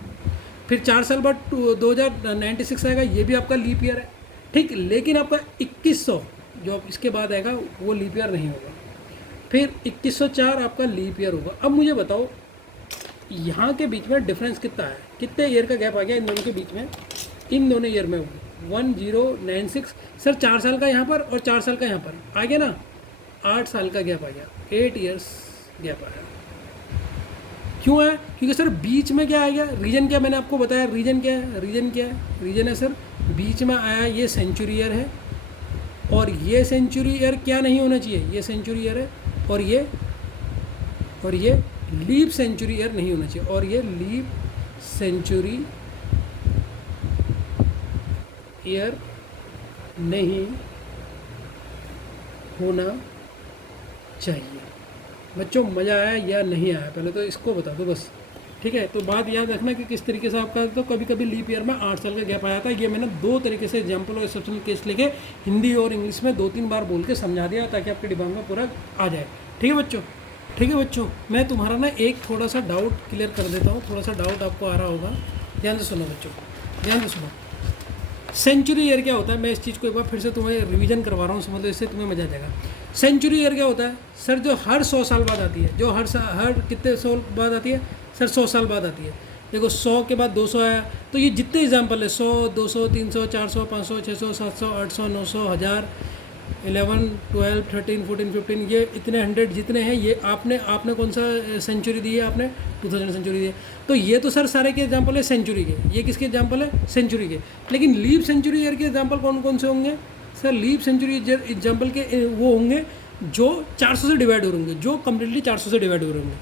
फिर 4 साल बाद 2096 आएगा, ये भी आपका लीप ईयर है। ठीक, लेकिन आपका 2100 जो अब इसके बाद आएगा वो लीप ईयर नहीं होगा। फिर 2104 आपका लीप ईयर होगा। अब मुझे बताओ यहाँ के बीच में डिफरेंस कितना है, कितने ईयर का गैप आ गया इन दोनों के बीच में, इन दोनों ईयर में 1096 सर, 4 साल का यहाँ पर और 4 साल का यहाँ पर आ गया ना, 8 साल का गैप आ गया, 8 ईयर्स गैप आया। क्यों है, क्योंकि सर बीच में क्या आ गया, रीजन क्या मैंने आपको बताया, रीजन क्या है, रीजन क्या है, रीजन है सर बीच में आया ये सेंचुरी ईयर है, और ये सेंचुरी ईयर क्या नहीं होना चाहिए, ये सेंचुरी ईयर है, और ये लीप सेंचुरी ईयर नहीं होना चाहिए, और ये लीप सेंचुरी ईयर नहीं होना चाहिए। बच्चों मज़ा आया या नहीं आया, पहले तो इसको बता दो बस। ठीक है, तो बात याद रखना कि किस तरीके से आपका, तो कभी कभी लीप ईयर में 8 साल का गैप आया था। ये मैंने 2 तरीके से एग्जाम्पल और एक्सेप्शनल केस लेके हिंदी और इंग्लिश में 2-3 बार बोल के समझा दिया, ताकि आपके दिमाग में पूरा आ जाए। ठीक है बच्चों, ठीक है बच्चों, मैं तुम्हारा ना एक थोड़ा सा डाउट क्लियर कर देता हूँ, थोड़ा सा डाउट आपको आ रहा होगा, ध्यान से सुनो बच्चों, ध्यान से सुनो। सेंचुरी ईयर क्या होता है, मैं इस चीज़ को एक बार फिर से तुम्हें रिवीजन करवा रहा हूँ, समझ लो, इससे तुम्हें मजा आ जाएगा। सेंचुरी ईयर क्या होता है सर, जो हर 100 साल बाद आती है, जो हर कितने साल बाद आती है सर, 100 साल बाद आती है। देखो 100 के बाद 200 आया, तो ये जितने एग्जाम्पल है 100, 200, 300, 400, 500, 600, 700, 800, 900, 1000, 11, 12, 13, 14, 15, ये इतने 100 जितने हैं, ये आपने कौन सा सेंचुरी दी है, आपने 2000 सेंचुरी दी है। तो ये तो सर सारे के एग्जांपल है सेंचुरी के, ये किसके एग्जांपल है, सेंचुरी के। लेकिन लीप सेंचुरी ईयर के एग्जांपल कौन कौन से होंगे सर, लीप सेंचुरी एग्जांपल के वो होंगे जो 400 से डिवाइड हो होंगे, जो कम्प्लीटली 400 से डिवाइड हो होंगे।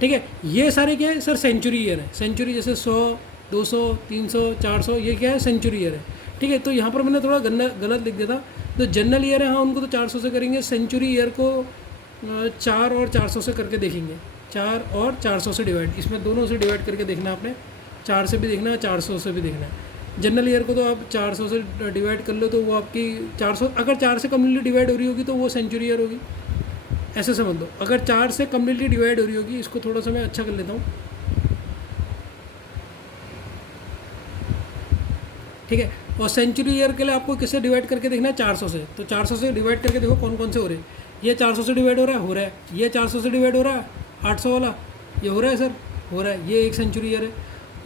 ठीक है, ये सारे क्या है सर, सेंचुरी ईयर है। सेंचुरी जैसे 100, 200, 300, 400, ये क्या है, सेंचुरी ईयर है। ठीक है, तो यहाँ पर मैंने थोड़ा गलत लिख दिया था। तो जनरल ईयर है, हाँ उनको तो 400 से करेंगे, सेंचुरी ईयर को 4 और 400 से करके देखेंगे, 4 और 400 से डिवाइड, इसमें दोनों से डिवाइड करके देखना आपने, 4 से भी देखना है, 400 से भी देखना है। जनरल ईयर को तो आप 400 से डिवाइड कर लो, तो वो आपकी 400, अगर 4 से कम्प्लीटली डिवाइड हो रही होगी तो वो सेंचुरी ईयर होगी, ऐसे समझ लो। अगर 4 से कम्प्लीटली डिवाइड हो रही होगी, इसको थोड़ा सा मैं अच्छा कर लेता हूँ। ठीक है, और सेंचुरी ईयर के लिए आपको किससे डिवाइड करके देखना है, 400 से। तो 400 से डिवाइड करके देखो कौन कौन से हो रहे हैं। ये 400 से डिवाइड हो रहा है, ये 400 से डिवाइड हो रहा है, 800 वाला ये हो रहा है सर, हो रहा है, ये एक सेंचुरी ईयर है।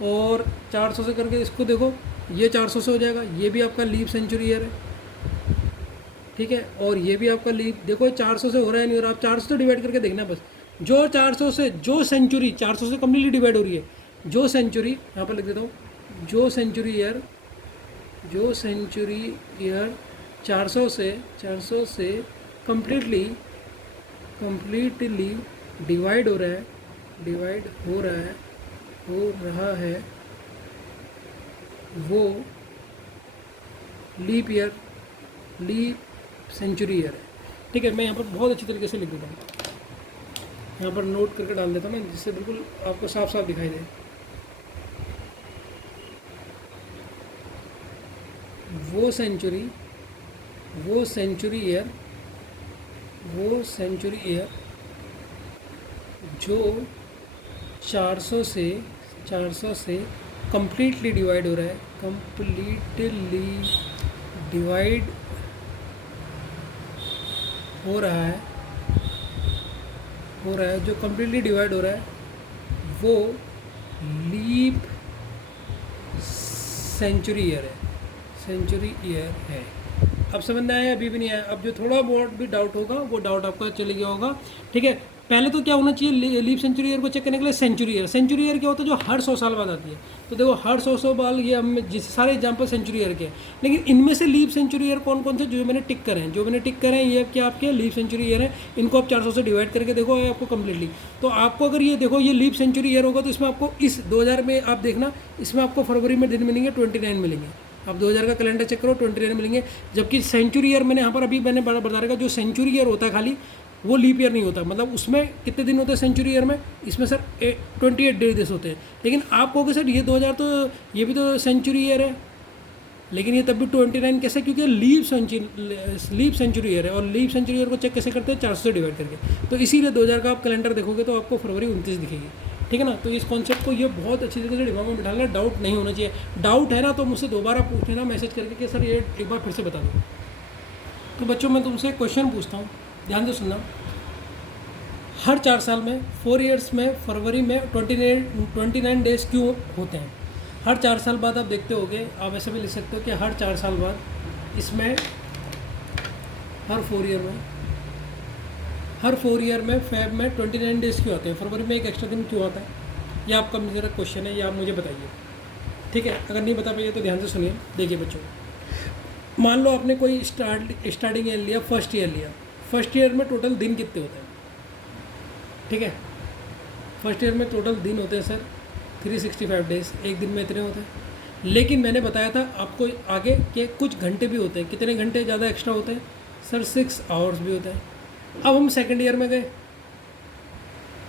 और 400 से करके इसको देखो, ये 400 से हो जाएगा, ये भी आपका लीप सेंचुरी ईयर है। ठीक है, और ये भी आपका लीप, देखो 400 से हो रहा है नहीं हो रहा, आप 400 से डिवाइड करके देखना बस। जो 400 से, जो सेंचुरी 400 से कम्प्लीटली डिवाइड हो रही है, जो सेंचुरी यहाँ पर लिख देता हूँ, जो सेंचुरी ईयर 400 से कम्प्लीटली डिवाइड हो रहा है, वो लीप सेंचुरी ईयर है। ठीक है, मैं यहाँ पर बहुत अच्छी तरीके से लिख देता हूँ, यहाँ पर नोट करके डाल देता हूँ मैं, जिससे बिल्कुल आपको साफ साफ दिखाई दे। वो सेंचुरी ईयर जो 400 से कम्प्लीटली डिवाइड हो रहा है, जो कम्प्लीटली डिवाइड हो रहा है, वो लीप सेंचुरी ईयर है। अब समझ में आया, अभी भी नहीं आया? अब जो थोड़ा बहुत भी डाउट होगा वो डाउट आपका चले गया होगा। ठीक है, पहले तो क्या होना चाहिए लीप सेंचुरी ईयर को चेक करने के लिए सेंचुरी ईयर क्या होता है जो हर 100 साल बाद आती है। तो देखो हर 100 साल ये हम जिस सारे एग्जाम्पल सेंचुरी ईयर के हैं, लेकिन इनमें से लीप सेंचुरी ईयर कौन कौन से जो मैंने टिक करे हैं ये क्या आपके लीप सेंचुरी ईयर है। इनको आप 400 से डिवाइड करके देखो आपको कम्प्लीटली। तो आपको अगर ये देखो ये लीप सेंचुरी ईयर होगा तो इसमें आपको इस 2000 में आप देखना इसमें आपको फरवरी में दिन मिलेंगे 29 मिलेंगे। आप 2000 का कैलेंडर चेक करो 29 मिलेंगे। जबकि सेंचुरी ईयर मैंने यहाँ पर अभी मैंने बता रखा जो सेंचुरी ईयर होता है खाली वो लीप ईयर नहीं होता। मतलब उसमें कितने दिन होते हैं सेंचुरी ईयर में, इसमें सर 28 डेज होते हैं। लेकिन आप कहोगे सर ये 2000 तो ये भी तो सेंचुरी ईयर है, लेकिन ये तब भी 29 कैसे, क्योंकि लीप सेंचुरी ईयर है। और लीप सेंचुरी ईयर को चेक कैसे करते हैं 400 से डिवाइड करके। तो इसीलिए 2000 का आप कैलेंडर देखोगे तो आपको फरवरी 29 दिखेगी। ठीक है ना। तो इस कॉन्सेप्ट को ये बहुत अच्छी तरीके से दिमाग में बिठा लेना, डाउट नहीं होना चाहिए। डाउट है ना तो मुझसे दोबारा पूछ लेना मैसेज करके कि सर ये एक बार फिर से बता दो। तो बच्चों मैं तुमसे क्वेश्चन पूछता हूँ, ध्यान से सुनना। हर 4 साल में 4 ईयर्स में फरवरी में 29 डेज क्यों होते हैं? हर 4 साल बाद आप देखते होगे, आप ऐसे भी लिख सकते हो कि हर 4 साल बाद इसमें हर 4 ईयर में फेब में 29 डेज क्यों आते हैं, फरवरी में एक एक्स्ट्रा दिन क्यों आता है? यह आपका मेरा क्वेश्चन है, ये आप मुझे बताइए। ठीक है, अगर नहीं बता पाइए तो ध्यान से सुनिए। देखिए बच्चों, मान लो आपने कोई स्टार्टिंग ईयर लिया, फर्स्ट ईयर में टोटल दिन कितने होते हैं? ठीक है, फर्स्ट ईयर में टोटल दिन होते हैं सर 365 डेज, एक दिन में इतने होते हैं। लेकिन मैंने बताया था आपको आगे कि कुछ घंटे भी होते हैं। कितने घंटे ज़्यादा एक्स्ट्रा होते हैं सर? 6 आवर्स भी होते हैं। अब हम सेकंड ईयर में गए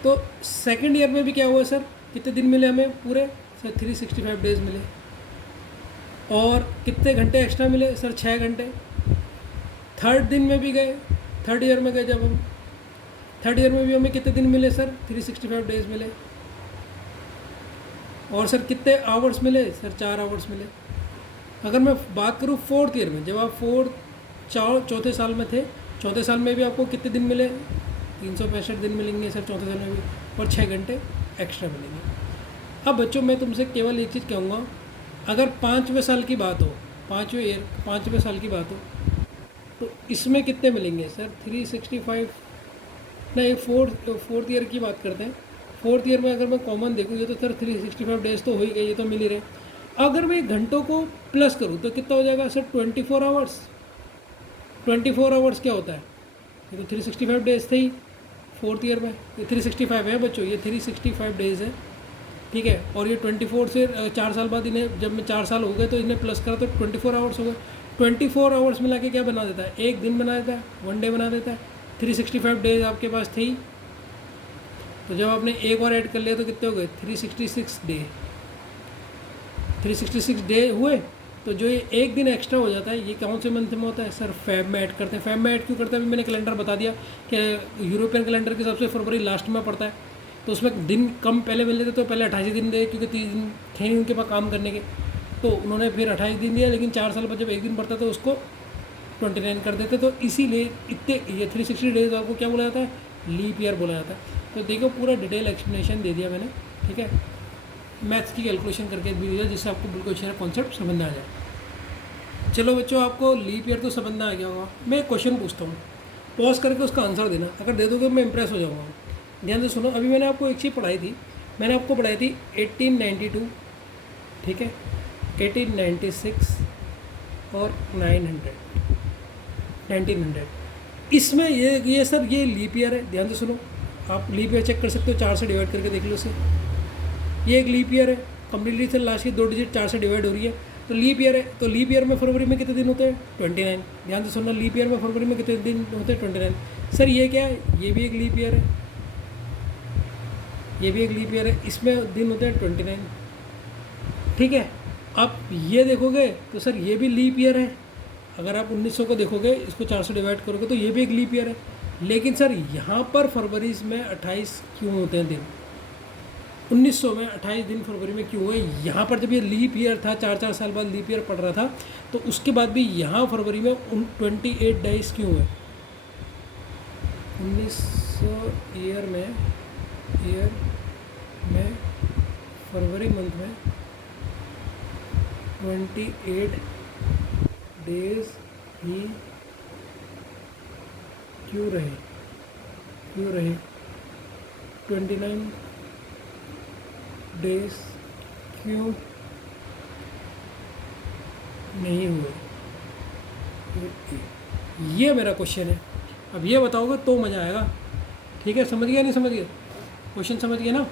तो सेकंड ईयर में भी क्या हुआ सर, कितने दिन मिले हमें पूरे सर? 365 डेज मिले। और कितने घंटे एक्स्ट्रा मिले सर? 6 घंटे। थर्ड दिन में भी गए, थर्ड ईयर में गए जब हम, थर्ड ईयर में भी हमें कितने दिन मिले सर? 365 डेज मिले। और सर कितने आवर्स मिले सर? 4 आवर्स मिले। अगर मैं बात करूँ फोर्थ ईयर में, जब आप चौथे साल में थे, चौथे साल में भी आपको कितने दिन मिले? 365 दिन मिलेंगे सर चौथे साल में भी, और 6 घंटे एक्स्ट्रा मिलेंगे। अब बच्चों मैं तुमसे केवल एक चीज़ कहूँगा, अगर 5वें साल की बात हो, 5वें साल की बात हो, तो इसमें कितने मिलेंगे सर? 365 नहीं, फोर्थ ईयर की बात करते हैं। फोर्थ ईयर में अगर मैं कॉमन देखूँ, ये तो सर 365 डेज तो हो ही गए, ये तो मिल ही रहे। अगर मैं घंटों को प्लस करूँ तो कितना हो जाएगा सर? 24 आवर्स। 24 आवर्स क्या होता है? ये तो 365 डेज थे ही फोर्थ ईयर में। ये 365 है बच्चों, ये 365 डेज है। ठीक है, और ये 24 से 4 साल बाद इन्हें, जब मैं 4 साल हो गए तो इन्हें प्लस करा तो 24 आवर्स हो गए। 24 आवर्स मिला के क्या बना देता है? एक दिन बना देता है, 1 डे बना देता है। 365 डेज आपके पास थे ही, तो जब आपने एक और ऐड कर लिया तो कितने हो गए? 366 डे। 366 डे हुए। तो जो ये एक दिन एक्स्ट्रा हो जाता है, ये कौन से मंथ में होता है सर? फेब में ऐड करते हैं। फेब में ऐड क्यों करते हैं? अभी मैंने कैलेंडर बता दिया कि यूरोपियन कैलेंडर के हिसाब से फरवरी लास्ट में पड़ता है, तो उसमें दिन कम पहले मिल लेते, तो पहले 28 दिन दे, क्योंकि 30 दिन थे नहीं उनके पास काम करने के, तो उन्होंने फिर 28 दिन दिया। लेकिन 4 साल बाद जब एक दिन पड़ता तो उसको 29 कर देते। तो इसीलिए इतने ये 360 डेज आपको क्या बोला जाता है? लीप ईयर बोला जाता है। तो देखो पूरा डिटेल एक्सप्लेनेशन दे दिया मैंने। ठीक है, मैथ्स की कैलकुलेशन करके भी दिया, जिससे आपको बिल्कुल अच्छा कॉन्सेप्ट समझ में आ जाए। चलो बच्चों, आपको लीप ईयर तो समझ में आ गया होगा। मैं एक क्वेश्चन पूछता हूँ, पॉज करके उसका आंसर देना। अगर दे दोगे मैं इंप्रेस हो जाऊँगा। ध्यान से सुनो, अभी मैंने आपको एक चीज़ पढ़ाई थी, मैंने आपको पढ़ाई थी 1892, ठीक है, 1896 और 1900। इसमें ये सर ये लीप ईयर है। ध्यान से सुनो, आप लीप ईयर चेक कर सकते हो, 4 से डिवाइड करके देख लो इसे। ये एक लीप ईयर है, कम्प्लीटली से लास्ट की 2 डिजिट 4 से डिवाइड हो रही है, तो लीप ईयर है। तो लीप ईयर में फरवरी में कितने दिन होते हैं? 29। ध्यान से सुनना, लीप ईयर में फरवरी में कितने दिन होते हैं? 29। सर ये क्या है? ये भी एक लीप ईयर है, ये भी एक लीप ईयर है, इसमें दिन होते हैं 29। ठीक है, आप ये देखोगे तो सर ये भी लीप ईयर है। अगर आप 1900 को देखोगे, इसको 4 से डिवाइड करोगे तो ये भी एक लीप ईयर है। लेकिन सर यहाँ पर फरवरी में 28 क्यों होते हैं दिन? 1900 में 28 दिन फरवरी में क्यों हुए? यहाँ पर जब ये लीप ईयर था, 4 साल बाद लीप ईयर पड़ रहा था, तो उसके बाद भी यहाँ फरवरी में 28 डेज क्यों हुए? 1900 ईयर में फरवरी मंथ में 28 डेज ही क्यों रहे? 29 डेज क्यों नहीं हुए, ये मेरा क्वेश्चन है। अब ये बताओगे तो मज़ा आएगा। ठीक है, समझ गया नहीं समझ गया, क्वेश्चन समझ गया ना।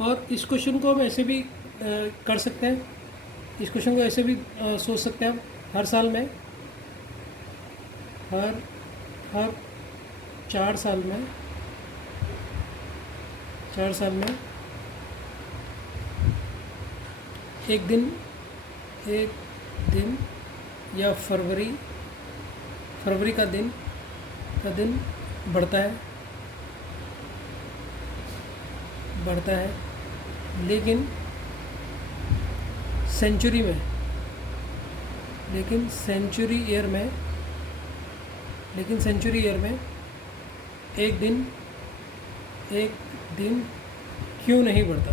और इस क्वेश्चन को हम ऐसे भी कर सकते हैं, इस क्वेश्चन को ऐसे भी सोच सकते हैं हम, हर साल में, हर 4 साल में, 4 साल में एक दिन या फरवरी का दिन बढ़ता है, लेकिन सेंचुरी ईयर में एक दिन क्यों नहीं बढ़ता,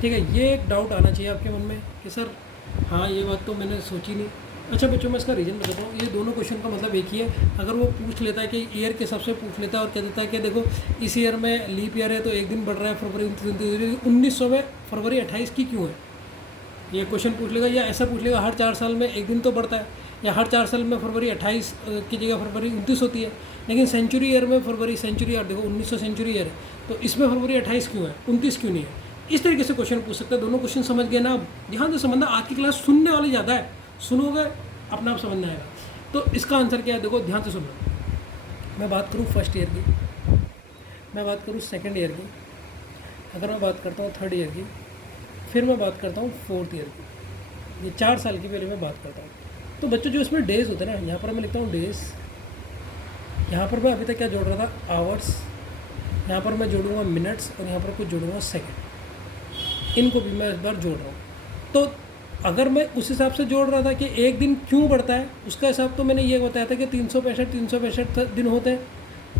ठीक है। ये एक डाउट आना चाहिए आपके मन में कि सर हाँ ये बात तो मैंने सोची नहीं। अच्छा बच्चों, मैं इसका रीज़न बताता हूँ। ये दोनों क्वेश्चन का मतलब एक ही है। अगर वो पूछ लेता है कि ईयर के हिसाब से पूछ लेता है और कह देता है कि देखो इस ईयर में लीप ईयर है तो एक दिन बढ़ रहा है फरवरी 1900 में फरवरी 28 की क्यों है, ये क्वेश्चन पूछ लेगा। या ऐसा पूछ लेगा हर 4 साल में एक दिन तो बढ़ता है, या हर 4 साल में फरवरी 28 की जगह फरवरी 29 होती है, लेकिन सेंचुरी ईयर में सेंचुरी ईयर देखो 1900 सेंचुरी ईयर है तो इसमें फरवरी 28 क्यों है, 29 क्यों नहीं है। इस तरीके से क्वेश्चन पूछ सकते हैं। दोनों क्वेश्चन समझ गए ना। ध्यान से समझना, आज की क्लास सुनने वाली ज़्यादा है, सुनोगे अपना आप समझ में आएगा। तो इसका आंसर क्या है, देखो ध्यान से सुनना। मैं बात करूँ फर्स्ट ईयर की, मैं बात करूँ सेकेंड ईयर की, अगर मैं बात करता हूँ थर्ड ईयर की, फिर मैं बात करता हूँ फोर्थ ईयर की, ये 4 साल की पहले मैं बात करता हूँ। तो बच्चों जो इसमें डेज़ होते हैं ना, यहाँ पर मैं लिखता हूँ डेज़, यहाँ पर मैं अभी तक क्या जोड़ रहा था, आवर्स, यहाँ पर मैं जोड़ूंगा मिनट्स और यहाँ पर कुछ जोड़ूंगा सेकेंड, इनको भी मैं इस बार जोड़ रहा हूँ। तो अगर मैं उस हिसाब से जोड़ रहा था कि एक दिन क्यों बढ़ता है, उसका हिसाब तो मैंने ये बताया था कि 365 दिन होते हैं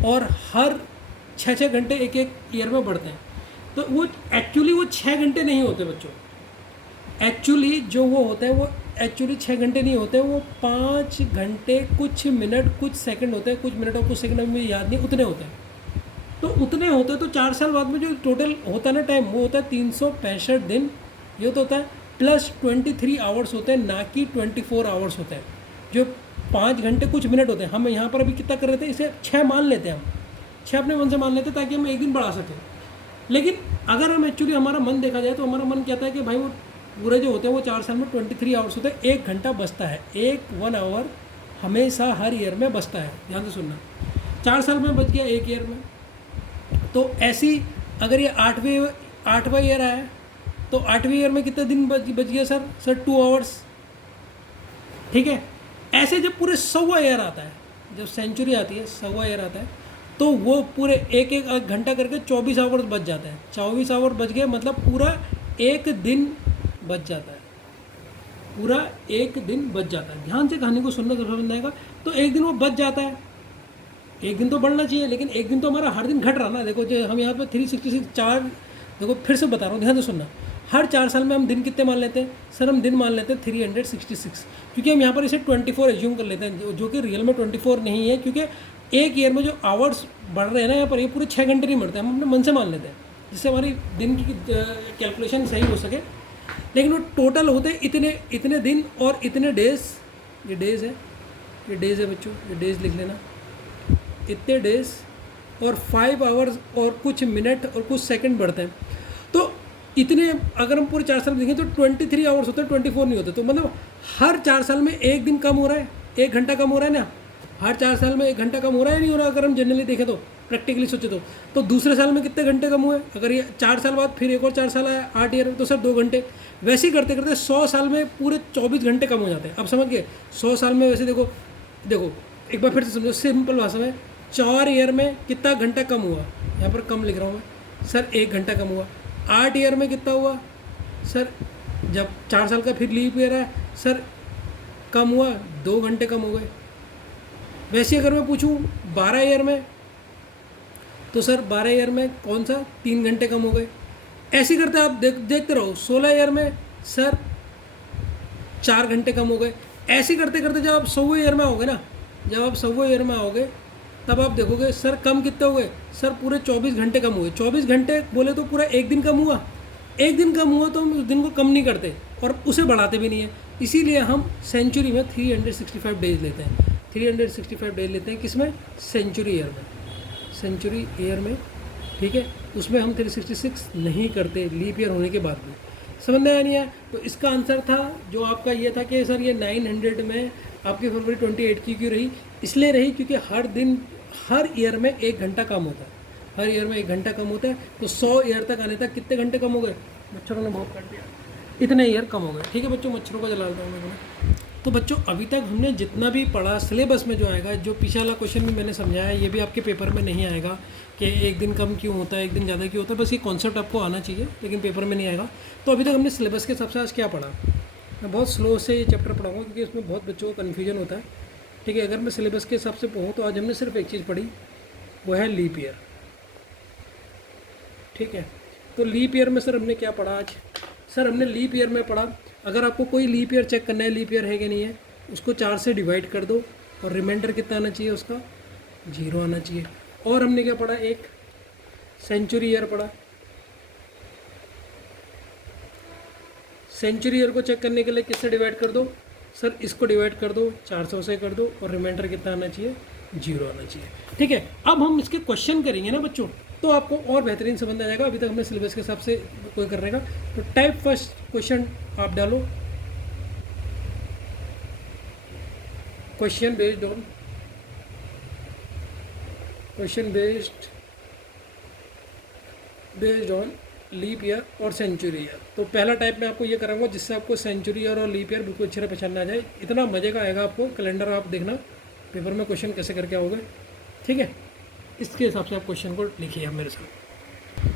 और हर 6 घंटे एक ईयर में बढ़ते हैं। तो वो एक्चुअली वो 6 घंटे नहीं होते बच्चों, एक्चुअली जो वो होते हैं वो एक्चुअली 6 घंटे नहीं होते, वो 5 घंटे कुछ मिनट कुछ सेकंड होते हैं, कुछ मिनट और कुछ सेकंड में याद नहीं, उतने होते हैं। तो उतने होते हैं तो 4 साल बाद में जो टोटल होता है ना टाइम, वो होता है 365 दिन, ये तो होता है, प्लस 23 आवर्स होते हैं, ना कि 24 आवर्स होते हैं। जो 5 घंटे कुछ मिनट होते हैं, हम यहाँ पर अभी कितना कर रहे थे, इसे 6 मान लेते हैं, हम 6 अपने मन से मान लेते हैं ताकि हम एक दिन बढ़ा सकें। लेकिन अगर हम एक्चुअली हमारा मन देखा जाए तो हमारा मन कहता है कि भाई वो पूरे जो होते हैं वो 4 साल में 23 आवर्स होते हैं, 1 घंटा बचता है, 1 आवर हमेशा हर ईयर में बचता है। ध्यान से सुनना, 4 साल में बच गया 1 ईयर में। तो ऐसी अगर ये 8वां ईयर आया तो 8वें ईयर में कितने दिन बच गया सर 2 आवर्स, ठीक है। ऐसे जब पूरे 100वां ईयर आता है, जब सेंचुरी आती है 100वां ईयर आता है, तो वो पूरे एक घंटा करके 24 आवर्स बच जाता है। 24 आवर बच गए मतलब पूरा एक दिन बच जाता है, पूरा एक दिन बच जाता है। ध्यान से कहानी को सुनना तो समझ आएगा। तो एक दिन वो बच जाता है, एक दिन तो बढ़ना चाहिए, लेकिन एक दिन तो हमारा हर दिन घट रहा ना। देखो जो हम यहाँ पे 366 4, देखो फिर से बता रहा हूँ, ध्यान से सुनना। हर 4 साल में हम दिन कितने मान लेते हैं सर, हम दिन मान लेते हैं 366, क्योंकि हम यहाँ पर इसे 24 एज्यूम कर लेते हैं, जो कि रियल में 24 नहीं है, क्योंकि एक ईयर में जो आवर्स बढ़ रहे हैं ना यहाँ पर, ये पूरे 6 घंटे नहीं बढ़ते, हम अपने मन से मान लेते हैं जिससे हमारी दिन की कैलकुलेशन सही हो सके। लेकिन वो टोटल होते हैं इतने दिन और इतने डेज, ये डेज़ है, ये डेज़ है बच्चों, ये डेज़ लिख लेना, इतने डेज और 5 आवर्स और कुछ मिनट और कुछ सेकंड बढ़ते हैं। तो इतने अगर हम पूरे 4 साल में देखें तो 23 आवर्स होते हैं, 24 नहीं होते। तो मतलब हर 4 साल में एक दिन कम हो रहा है, 1 घंटा कम हो रहा है ना, हर 4 साल में 1 घंटा कम हो रहा है नहीं हो रहा, अगर हम जनरली देखें तो, प्रैक्टिकली सोचे तो दूसरे साल में कितने घंटे कम हुए, अगर ये 4 साल बाद फिर एक और 4 साल आया 8 ईयर में, तो सर 2 घंटे। वैसे ही करते करते 100 साल में पूरे 24 घंटे कम हो जाते हैं। अब समझ गए, 100 साल में वैसे देखो एक बार फिर से समझो सिंपल भाषा में, 4 ईयर में कितना घंटा कम हुआ, यहाँ पर कम लिख रहा हूँ मैं सर, 1 घंटा कम हुआ। 8 ईयर में कितना हुआ सर, जब 4 साल का फिर लीप ईयर है सर, कम हुआ 2 घंटे कम हो गए। वैसे अगर मैं पूछूं 12 ईयर में, तो सर 12 ईयर में कौन सा 3 घंटे कम हो गए। ऐसे करते आप देखते रहो। 16 ईयर में सर 4 घंटे कम हो गए। ऐसे करते करते जब आप 100वें ईयर में आओगे ना, जब आप 100वें ईयर में आओगे तब आप देखोगे सर कम कितने हो गए, सर पूरे 24 घंटे कम हुए। 24 घंटे बोले तो पूरा एक दिन कम हुआ, एक दिन कम हुआ तो हम उस दिन को कम नहीं करते और उसे बढ़ाते भी नहीं है। इसीलिए हम सेंचुरी में 365 डेज लेते हैं, 365 डेज लेते हैं। किस में? सेंचुरी ईयर में, सेंचुरी ईयर में, ठीक है। उसमें हम 366 नहीं करते लीप ईयर होने के बाद भी। समझ में आया नहीं आया? तो इसका आंसर था जो आपका ये था कि सर ये 900 में आपकी फरवरी 28 की क्यों रही? इसलिए रही क्योंकि हर दिन, हर ईयर में 1 घंटा कम होता है, हर ईयर में 1 घंटा कम होता है। तो 100 ईयर तक आने तक कितने घंटे कम हो गए? मच्छरों ने बहुत काट दिया, इतने ईयर कम हो गए। ठीक है बच्चों, मच्छरों को जला देता हूँ मैं। तो बच्चों अभी तक हमने जितना भी पढ़ा सिलेबस में जो आएगा, जो पिछला वाला क्वेश्चन भी मैंने समझाया, ये भी आपके पेपर में नहीं आएगा कि एक दिन कम क्यों होता है, एक दिन ज़्यादा क्यों होता है। बस ये कॉन्सेप्ट आपको आना चाहिए, लेकिन पेपर में नहीं आएगा। तो अभी तक हमने सिलेबस के हिसाब से आज क्या पढ़ा, मैं बहुत स्लो से ये चैप्टर पढ़ाऊँगा क्योंकि इसमें बहुत बच्चों को कन्फ्यूजन होता है। ठीक है, अगर मैं सिलेबस के हिसाब से पढ़ूँ तो आज हमने सिर्फ एक चीज़ पढ़ी, वो है लीप ईयर। ठीक है, तो लीप ईयर में सर हमने क्या पढ़ा आज? सर हमने लीप ईयर में पढ़ा, अगर आपको कोई लीप ईयर चेक करना है, लीप ईयर है कि नहीं है, उसको 4 से डिवाइड कर दो और रिमाइंडर कितना आना चाहिए उसका? 0 आना चाहिए। और हमने क्या पढ़ा? एक सेंचुरी ईयर पढ़ा। सेंचुरी ईयर को चेक करने के लिए किससे डिवाइड कर दो? सर इसको डिवाइड कर दो, 400 से कर दो और रिमाइंडर कितना आना चाहिए? 0 आना चाहिए। ठीक है, अब हम इसके क्वेश्चन करेंगे ना बच्चों, तो आपको और बेहतरीन समझ आ जाएगा। अभी तक हमने सिलेबस के हिसाब से कोई करने का। तो टाइप फर्स्ट क्वेश्चन आप डालो, question based on, question based on leap year और सेंचुरी ईयर। तो पहला टाइप मैं आपको ये कराऊंगा जिससे आपको सेंचुरी ईयर और लीप ईयर बिल्कुल अच्छे से पहचानना आ जाए। इतना मजे का आएगा आपको, कैलेंडर आप देखना पेपर में क्वेश्चन कैसे करके आओगे। ठीक है, इसके हिसाब से आप क्वेश्चन को लिखिए आप मेरे साथ।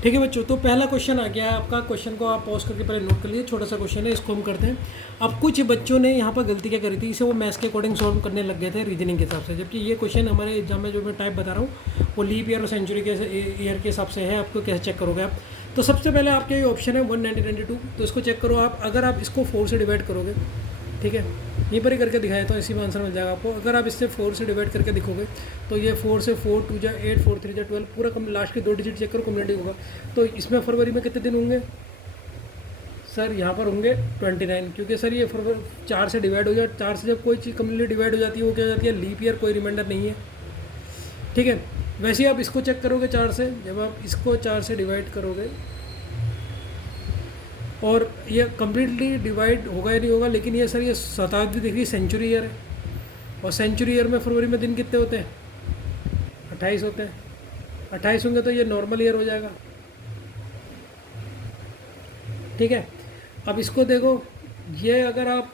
ठीक है बच्चों, तो पहला क्वेश्चन आ गया है आपका। क्वेश्चन को आप पॉज करके पहले नोट कर लीजिए, छोटा सा क्वेश्चन है, इसको हम करते हैं। अब कुछ बच्चों ने यहाँ पर गलती क्या करी थी, इसे वो मैथ्स के अकॉर्डिंग सॉल्व करने लग गए थे रीजनिंग के हिसाब से, जबकि ये क्वेश्चन हमारे एग्जाम में जो मैं टाइप बता रहा हूँ वो लीप ईयर और सेंचुरी के ईयर के हिसाब से है। आपको कैसे चेक करोगे आप? तो सबसे पहले आपके ये ऑप्शन है 1992, तो इसको चेक करो आप। अगर आप इसको 4 से डिवाइड करोगे, ठीक है, यहीं पर ही करके दिखाया तो इसी में आंसर मिल जाएगा आपको। अगर आप इससे 4 से डिवाइड करके दिखोगे तो ये 4 से 4 2 जा 8 4 3 जा 12, पूरा कम लास्ट के 2 डिजिट चेक करो, कम्युनिटी होगा। तो इसमें फरवरी में कितने दिन होंगे? सर यहाँ पर होंगे 29, क्योंकि सर ये फरवरी 4 से डिवाइड हो जाए। 4 से जब कोई चीज़ कम्प्लीटली डिवाइड हो जाती है वो क्या हो जाती है? लीप ईयर, कोई रिमाइंडर नहीं है। ठीक है, वैसे ही आप इसको चेक करोगे 4 से, जब आप इसको 4 से डिवाइड करोगे और ये कम्प्लीटली डिवाइड होगा या नहीं होगा, लेकिन ये सर ये शताब्दी दिख रही है, सेंचुरी ईयर है, और सेंचुरी ईयर में फरवरी में दिन कितने होते हैं? 28 होते हैं। 28 होंगे तो ये नॉर्मल ईयर हो जाएगा। ठीक है, अब इसको देखो, ये अगर आप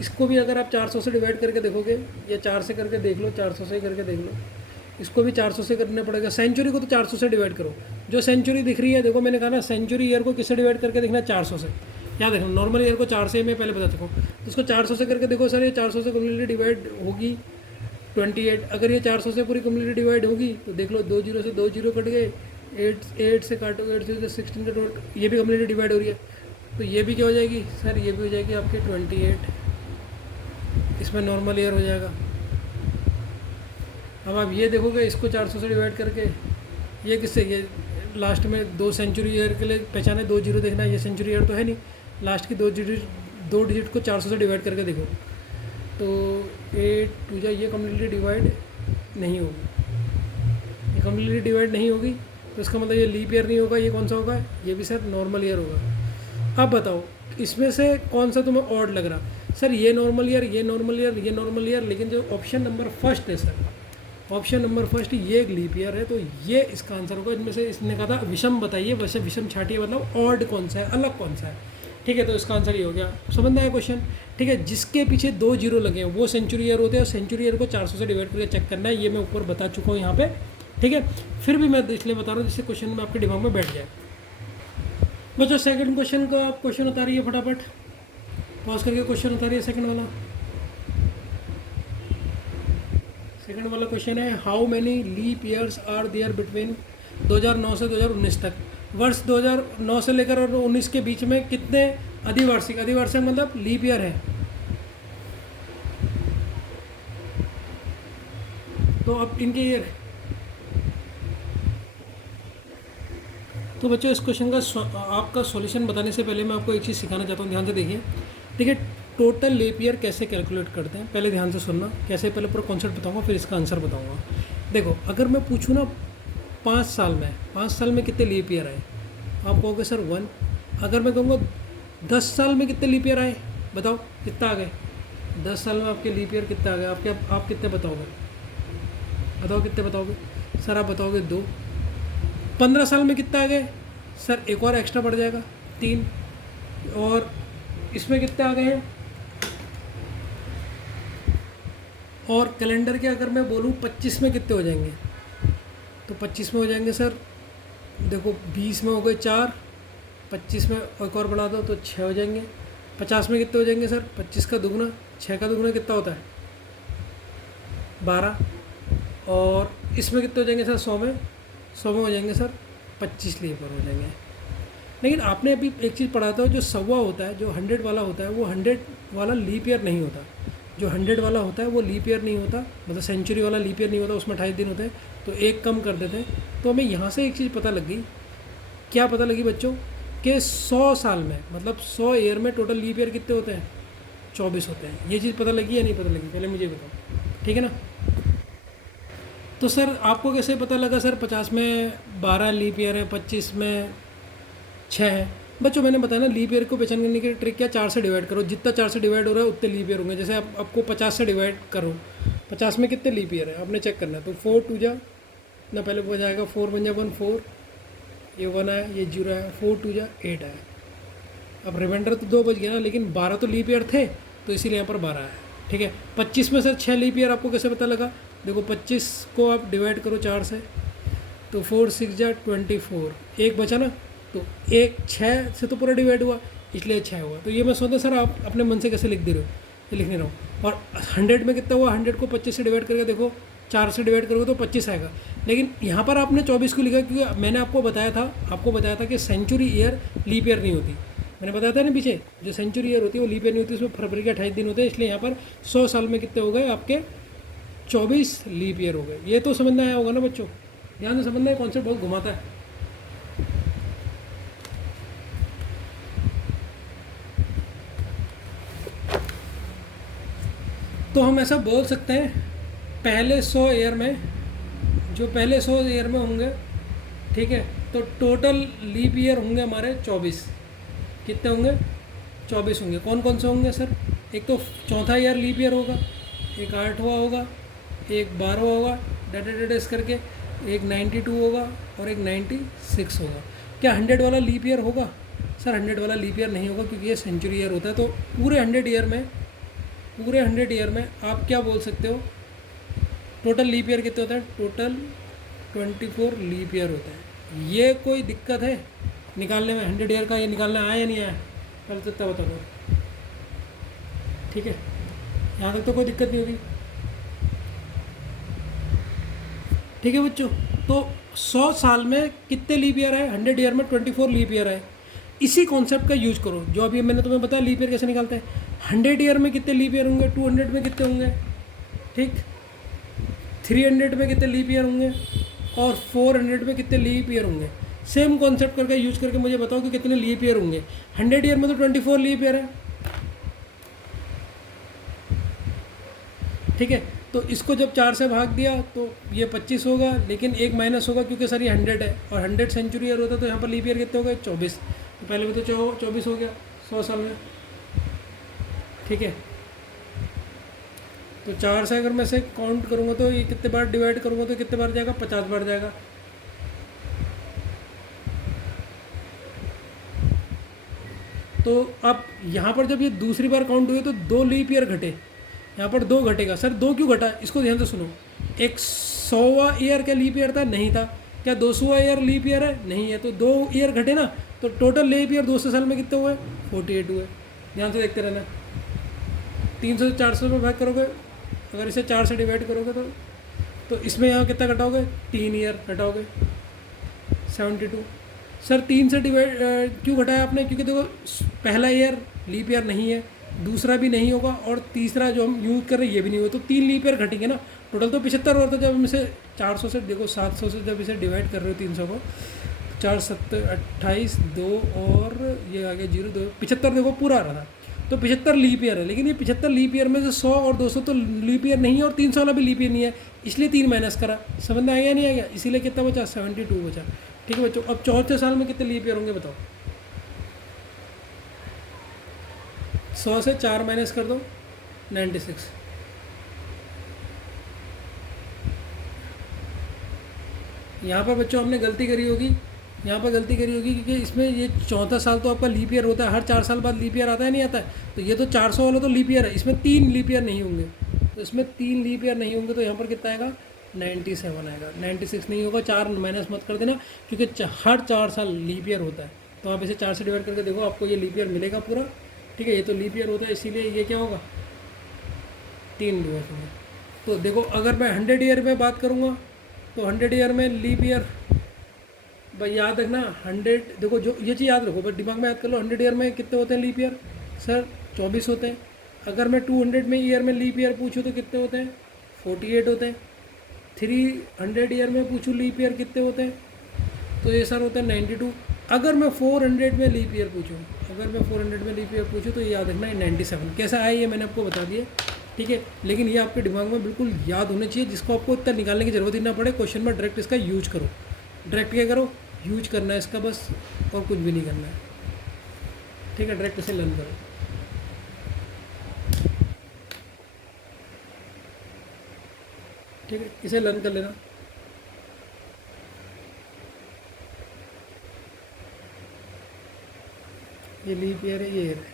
इसको भी अगर आप 400 से डिवाइड करके देखोगे, ये 4 से करके देख लो, 400 से करके देख लो, इसको भी 400 से करना पड़ेगा। सेंचुरी को तो 400 से डिवाइड करो। जो सेंचुरी दिख रही है, देखो मैंने कहा ना सेंचुरी ईयर को किससे डिवाइड करके देखना? 400 से। याद रखना, नॉर्मल ईयर को 4 से मैं पहले बता चुका हूँ, तो इसको 400 से करके देखो। सर ये 400 से कम्प्लीटली डिवाइड होगी 28। अगर ये 400 से पूरी कम्प्लीटली डिवाइड होगी तो देख लो 2 जीरो से 2 जीरो कट गए, 8 से काटो, 8 से 16 का टोटल, ये भी कम्प्लीटली डिवाइड हो रही है, तो ये भी क्या हो जाएगी? सर ये भी हो जाएगी आपके 28, इसमें नॉर्मल ईयर हो जाएगा। अब आप ये देखोगे, इसको 400 से डिवाइड करके, ये किससे? ये लास्ट में 2 सेंचुरी ईयर के लिए पहचाने 2 जीरो देखना, ये सेंचुरी ईयर तो है नहीं, लास्ट की 2 डिजिट को 400 से डिवाइड करके देखो, तो 8 2 जा, ये कम्प्लीटली डिवाइड नहीं होगी, ये कम्प्लीटली डिवाइड नहीं होगी, तो इसका मतलब ये लीप ईयर नहीं होगा। ये कौन सा होगा? ये भी सर नॉर्मल ईयर होगा। अब बताओ इसमें से कौन सा तुम्हें ऑड लग रहा? सर ये नॉर्मल ईयर, ये नॉर्मल ईयर, ये नॉर्मल ईयर, लेकिन जो ऑप्शन नंबर फर्स्ट है सर, ऑप्शन नंबर फर्स्ट ये एक लीप ईयर है, तो ये इसका आंसर होगा। इनमें से इसने कहा था विषम बताइए, वैसे विषम छाटिए, मतलब ऑड कौन सा है, अलग कौन सा है। ठीक है, तो इसका आंसर ये हो गया। समझ में आया क्वेश्चन? ठीक है, जिसके पीछे 2 जीरो लगे हैं वो सेंचुरी ईयर होते हैं, और सेंचुरी ईयर को 400 से डिवाइड करके चेक करना है, ये मैं ऊपर बता चुका हूँ यहाँ पे। ठीक है, फिर भी मैं इसलिए बता रहा हूँ जिससे क्वेश्चन में आपके दिमाग में बैठ जाए। बच्चों सेकंड क्वेश्चन का आप क्वेश्चन उतार रही है, फटाफट पॉज करके क्वेश्चन उतार रही है। सेकंड वाला क्वेश्चन है, how many leap years are there between 2009 से 2019 तक? वर्ष 2009 से लेकर और 19 के बीच में कितने अधिवार्षिक मतलब लीप ईयर है? तो अब इनके ये, तो बच्चों इस क्वेश्चन का आपका सॉल्यूशन बताने से पहले मैं आपको एक चीज़ सिखाना चाहता हूँ, ध्यान से देखिए। ठीक है, टोटल लीप ईयर कैसे कैलकुलेट करते हैं, पहले ध्यान से सुनना, कैसे पहले पूरा कॉन्सेप्ट बताऊँगा फिर इसका आंसर बताऊँगा। देखो अगर मैं पूछूँ ना 5 साल में कितने लीप ईयर आए, आप कहोगे सर 1। अगर मैं कहूँगा 10 साल में कितने लीप ईयर आए, बताओ कितना आ गए, 10 साल में आपके लीप ईयर कितने आ गए, आप कितने बताओगे, बताओ कितने बताओगे सर, आप बताओगे 2। 15 साल में कितना आ गए सर, एक और एक्स्ट्रा बढ़ जाएगा 3, और इसमें कितने आ गए हैं, और कैलेंडर के अगर मैं बोलूँ 25 में कितने हो जाएंगे, तो 25 में हो जाएंगे सर, देखो 20 में हो गए 4, 25 में एक और बढ़ा दो तो 6 हो जाएंगे। 50 में कितने हो जाएंगे सर, 25 का दुगना, 6 का दुगना कितना होता है 12, और इसमें कितने हो जाएंगे सर 100 में हो जाएंगे सर 25 लीप ईयर हो जाएंगे। लेकिन आपने अभी एक चीज़ पढ़ा था, जो 100 होता है, जो 100 वाला होता है, वो 100 वाला लीप ईयर नहीं होता। जो 100 वाला होता है वो लीप ईयर नहीं होता, मतलब सेंचुरी वाला लीप ईयर नहीं होता, उसमें 28 दिन होते हैं, तो एक कम कर देते हैं। तो हमें यहाँ से एक चीज़ पता लग गई, क्या पता लगी बच्चों, कि 100 साल में, मतलब 100 ईयर में टोटल लीप ईयर कितने होते हैं, 24 होते हैं। ये चीज़ पता लगी या नहीं पता लगी, पहले मुझे बताओ, ठीक है ना। तो सर आपको कैसे पता लगा सर 50 में 12 लीप ईयर है, 25 में 6 है। बच्चों मैंने बताया ना, लीप ईयर को पहचान करने की ट्रिक क्या, 4 से डिवाइड करो, जितना 4 से डिवाइड हो रहा है उतने लीप ईयर होंगे। जैसे आपको 50 से डिवाइड करो, 50 में कितने लीप ईयर है आपने चेक करना है, तो 4 2 जा ना, पहले बन जाएगा 4 बन जा 1 4, ये 1 आया, ये 0 आया, 4 2 जा 8 आया। अब रिमाइंडर तो 2 बच गया ना, लेकिन 12 तो लीप ईयर थे, तो इसीलिए यहाँ पर 12 आया। ठीक है, 25 में सर 6 लीप ईयर आपको कैसे पता लगा, देखो 25 को आप डिवाइड करो 4 से, तो 4 6 जा 24, एक बचा ना, तो एक 6 से तो पूरा डिवाइड हुआ, इसलिए 6 हुआ। तो ये मैं सोचता सर आप अपने मन से कैसे लिख दे रहे हो, ये लिख नहीं रहा हूँ। और 100 में कितना हुआ, 100 को 25 से डिवाइड करके देखो, 4 से डिवाइड करोगे तो 25 आएगा। लेकिन यहाँ पर आपने 24 को लिखा, क्योंकि मैंने आपको बताया था कि सेंचुरी ईयर लीप ईयर नहीं होती। मैंने बताया था ना पीछे, जो सेंचुरी ईयर होती है वो लीप ईयर नहीं होती, उसमें फरवरी के 28 दिन होते हैं, इसलिए यहाँ पर 100 साल में कितने हो गए आपके 24 लीप ईयर हो गए। ये तो समझना आया होगा ना बच्चों, ध्यान से समझना है, कॉन्सेप्ट बहुत घुमाता है। तो हम ऐसा बोल सकते हैं, पहले 100 ईयर में, जो पहले 100 ईयर में होंगे, ठीक है, तो टोटल लीप ईयर होंगे हमारे 24। कितने होंगे, 24 होंगे। कौन कौन से होंगे सर, एक तो चौथा ईयर लीप ईयर होगा, एक 8वां होगा, एक 12वां होगा, डेडेडेस करके, एक 92 होगा, और एक 96 होगा। क्या 100 वाला लीप ईयर होगा सर, 100 वाला लीप ईयर नहीं होगा, क्योंकि ये सेंचुरी ईयर होता है। तो पूरे 100 ईयर में आप क्या बोल सकते हो, टोटल लीप ईयर कितने होते हैं, टोटल 24 लीप ईयर होता है। ये कोई दिक्कत है निकालने में, 100 ईयर का ये निकालना आया या नहीं आया, पहले तो इतना बता दो, ठीक है, यहाँ तक तो कोई दिक्कत नहीं होगी। ठीक है बच्चों, तो 100 साल में कितने लीप ईयर आए, 100 ईयर में 24 लीप ईयर आए। इसी कॉन्सेप्ट का यूज करो, जो अभी मैंने तुम्हें बताया लीप ईयर कैसे निकालते हैं। 100 ईयर में कितने लीप ईयर होंगे, 200 में कितने होंगे, ठीक, 300 में कितने लीप ईयर होंगे, और 400 में कितने लीप ईयर होंगे। सेम कॉन्सेप्ट करके यूज करके मुझे बताओ कि कितने लीप ईयर होंगे। 100 ईयर में तो 24 लीप ईयर है, ठीक है, तो इसको जब 4 से भाग दिया तो ये 25 होगा, लेकिन एक माइनस होगा क्योंकि सर ये 100 है, और 100 सेंचुरी ईयर होता है, तो यहाँ पर लीप ईयर कितने हो गए, 24। तो पहले भी तो 24 हो गया 100 साल में, ठीक है। तो 4 से अगर मैं से काउंट करूँगा तो ये कितने बार डिवाइड करूँगा तो कितने बार जाएगा, 50 बार जाएगा। तो अब यहाँ पर जब ये दूसरी बार काउंट हुए तो 2 लीप ईयर घटे, यहाँ पर 2 घटेगा। सर 2 क्यों घटा, इसको ध्यान से सुनो। एक 100वां ईयर का लीप ईयर था, नहीं था। क्या 200वां ईयर लीप ईयर है, नहीं है, तो 2 ईयर घटे ना। तो टोटल लीप ईयर 200 साल में कितने हुए, 48 हुए। ध्यान से देखते रहना। 300 से 400 में भाग करोगे, अगर इसे 4 से डिवाइड करोगे तो इसमें यहाँ कितना घटाओगे, 3 ईयर घटाओगे, 72। सर 3 से डिवाइड क्यों घटाया आपने, क्योंकि देखो पहला ईयर लीप ईयर नहीं है, दूसरा भी नहीं होगा, और तीसरा जो हम यूज कर रहे हैं ये भी नहीं होगा, तो 3 लीप ईयर घटेंगे ना। टोटल तो 75 हुआ था। जब हम इसे 400 से देखो 700 से जब इसे डिवाइड कर रहे हो 300 को, 4 7 28 2 और ये आ गया 0 2 75 देखो पूरा आ रहा था। तो 75 लीप ईयर है, लेकिन ये 75 लीप ईयर में से 100 और 200 तो लीप ईयर नहीं है, और 300 वाला भी लीप ईयर नहीं है, इसलिए 3 माइनस करा। समझ में आया नहीं आया? इसीलिए कितना बचा? 72 बचा। ठीक है बच्चों, अब चौथे साल में कितने लीप ईयर होंगे बताओ? 100 से 4 माइनस कर दो, 96। यहाँ पर बच्चों आपने गलती करी होगी, यहाँ पर गलती करी होगी, क्योंकि इसमें ये चौथा साल तो आपका लीप ईयर होता है, हर 4 साल बाद लीप ईयर आता है नहीं आता है, तो ये तो 400 वाला तो लीप ईयर है, इसमें 3 लीप ईयर नहीं होंगे, तो इसमें 3 लीप ईयर नहीं होंगे, तो यहाँ पर कितना आएगा? 97 आएगा। 96 नहीं होगा, 4 माइनस मत कर देना, क्योंकि हर 4 साल लीप ईयर होता है, तो आप इसे 4 से डिवाइड करके देखो, आपको ये लीप ईयर मिलेगा पूरा। ठीक है, ये तो लीप ईयर होता है, इसीलिए ये क्या होगा? 3 डिवाइड होंगे। तो देखो, अगर मैं 100 ईयर में बात करूँगा तो 100 ईयर में लीप ईयर, भाई याद रखना 100, देखो जो ये चीज़ याद रखो, बस दिमाग में याद कर लो, 100 ईयर में कितने होते हैं लीप ईयर? सर 24 होते हैं। अगर मैं 200 में ईयर में लीप ईयर पूछूँ तो कितने होते हैं? 48 होते हैं। 300 ईयर में पूछूँ लीप ईयर कितने होते हैं, तो ये सर होते हैं 92। अगर मैं 400 में लीप ईयर पूछूँ, अगर मैं 400 में लीप ईयर पूछूँ तो ये याद रखना 97। कैसा आया ये मैंने आपको बता दिया। ठीक है, लेकिन ये आपके दिमाग में बिल्कुल याद होना चाहिए, जिसको आपको इतना निकालने की ज़रूरत ही ना पड़े, क्वेश्चन में डायरेक्ट इसका यूज करो। डायरेक्ट क्या करो? यूज करना है इसका बस, और कुछ भी नहीं करना है। ठीक है, डायरेक्ट इसे लर्न करो। ठीक है, इसे लर्न कर लेना। ये लीप ईयर है, ये ईयर है।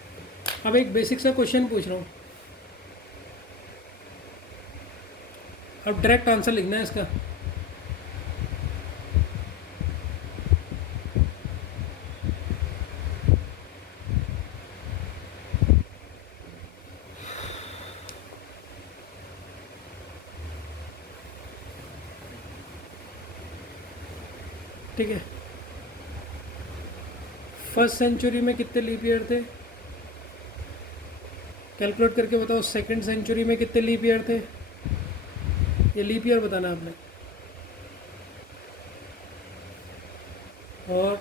अब एक बेसिक सा क्वेश्चन पूछ रहा हूँ, अब डायरेक्ट आंसर लिखना है इसका। ठीक है, फर्स्ट सेंचुरी में कितने लीप ईयर थे? कैलकुलेट करके बताओ। सेकंड सेंचुरी में कितने लीप ईयर थे? ये लीप ईयर बताना आपने। और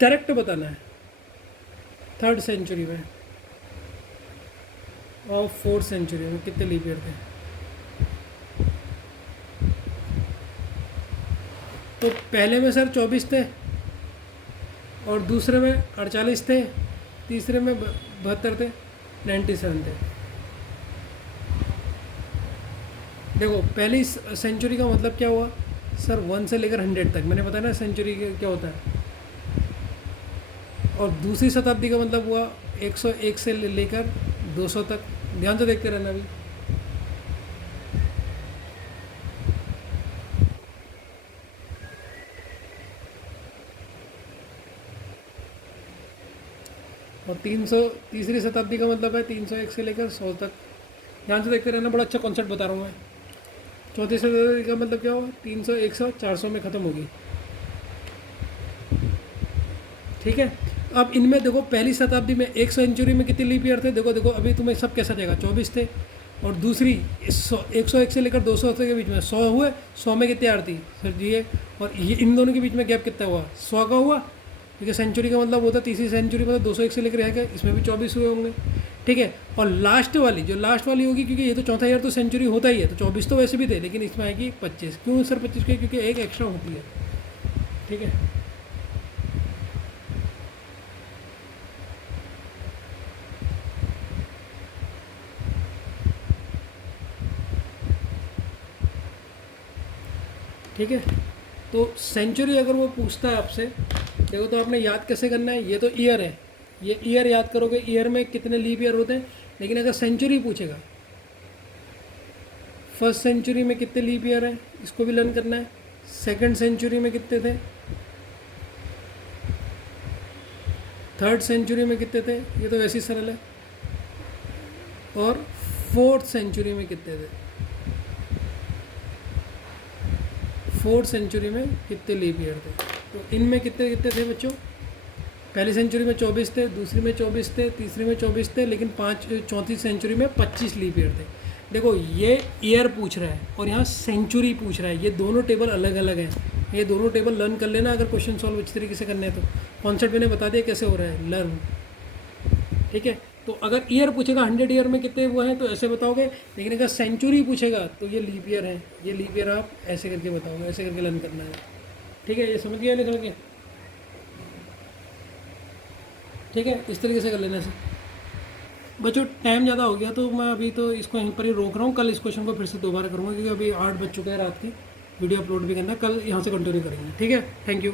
डायरेक्ट बताना है थर्ड सेंचुरी में और फोर्थ सेंचुरी में कितने लीप ईयर थे। तो पहले में सर 24 थे, और दूसरे में 48 थे, तीसरे में 72 थे, 97 थे। देखो पहली सेंचुरी का मतलब क्या हुआ सर? 1 से लेकर 100 तक, मैंने बताया ना सेंचुरी क्या होता है। और दूसरी शताब्दी का मतलब हुआ 101 से लेकर 200 तक। ध्यान से देखते रहना अभी। और 300 तीसरी शताब्दी का मतलब है 301 से लेकर 100 तक। ध्यान से देखते रहना, बड़ा अच्छा कॉन्सेप्ट बता रहा हूँ मैं। चौथी शताब्दी का मतलब क्या हुआ? 300 100 400 में ख़त्म होगी। ठीक है, अब इनमें देखो पहली शताब्दी में एक सेंचुरी में कितने लीप ईयर थे? देखो देखो अभी तुम्हें सब कैसा जाएगा, 24 थे, और दूसरी 101 से लेकर 200 के बीच में 100 हुए। 100 में कितने यार थी सर जी ये, और ये इन दोनों के बीच में गैप कितना हुआ? 100 का हुआ, क्योंकि सेंचुरी का मतलब होता है तीसरी सेंचुरी मतलब 201 से लेकर है, इसमें भी 24 हुए होंगे। ठीक है, और लास्ट वाली जो लास्ट वाली होगी, क्योंकि ये तो चौथा ईयर तो सेंचुरी होता ही है, तो 24 तो वैसे भी थे, लेकिन इसमें आएगी 25। क्यों सर 25 के? क्योंकि एक एक्स्ट्रा होती है। ठीक है, ठीक है। तो सेंचुरी अगर वो पूछता है आपसे, देखो तो आपने याद कैसे करना है? ये तो ईयर है, ये ईयर याद करोगे, ईयर में कितने लीप ईयर होते हैं। लेकिन अगर सेंचुरी पूछेगा, फर्स्ट सेंचुरी में कितने लीप ईयर है, इसको भी लर्न करना है। सेकंड सेंचुरी में कितने थे, थर्ड सेंचुरी में कितने थे, ये तो वैसे ही सरल है, और फोर्थ सेंचुरी में कितने थे, फोर्थ सेंचुरी में कितने लीप ईयर थे। तो इनमें कितने कितने थे बच्चों? पहली सेंचुरी में 24 थे, दूसरी में 24 थे, तीसरी में 24 थे, लेकिन चौथी सेंचुरी में 25 लीप ईयर थे। देखो ये ईयर पूछ रहा है और यहाँ सेंचुरी पूछ रहा है, ये दोनों टेबल अलग अलग हैं। ये दोनों टेबल लर्न कर लेना अगर क्वेश्चन सॉल्व अच्छी तरीके से करने हैं तो। कॉन्सेप्ट मैंने बता दिया कैसे हो रहा है, लर्न। ठीक है, तो अगर ईयर पूछेगा 100 ईयर में कितने वो हैं तो ऐसे बताओगे, लेकिन अगर सेंचुरी पूछेगा तो ये लीप ईयर है, ये लीप ईयर आप ऐसे करके बताओगे, ऐसे करके लर्न करना है। ठीक है, ये समझ गया लिख के? ठीक है, इस तरीके से कर लेना से। बच्चों टाइम ज़्यादा हो गया तो मैं अभी तो इसको यहीं पर ही रोक रहा हूँ, कल इस क्वेश्चन को फिर से दोबारा करूँगा क्योंकि अभी 8 बज चुका है रात की, वीडियो अपलोड भी करना है, कल यहाँ से कंटिन्यू करेंगे। ठीक है, थैंक यू।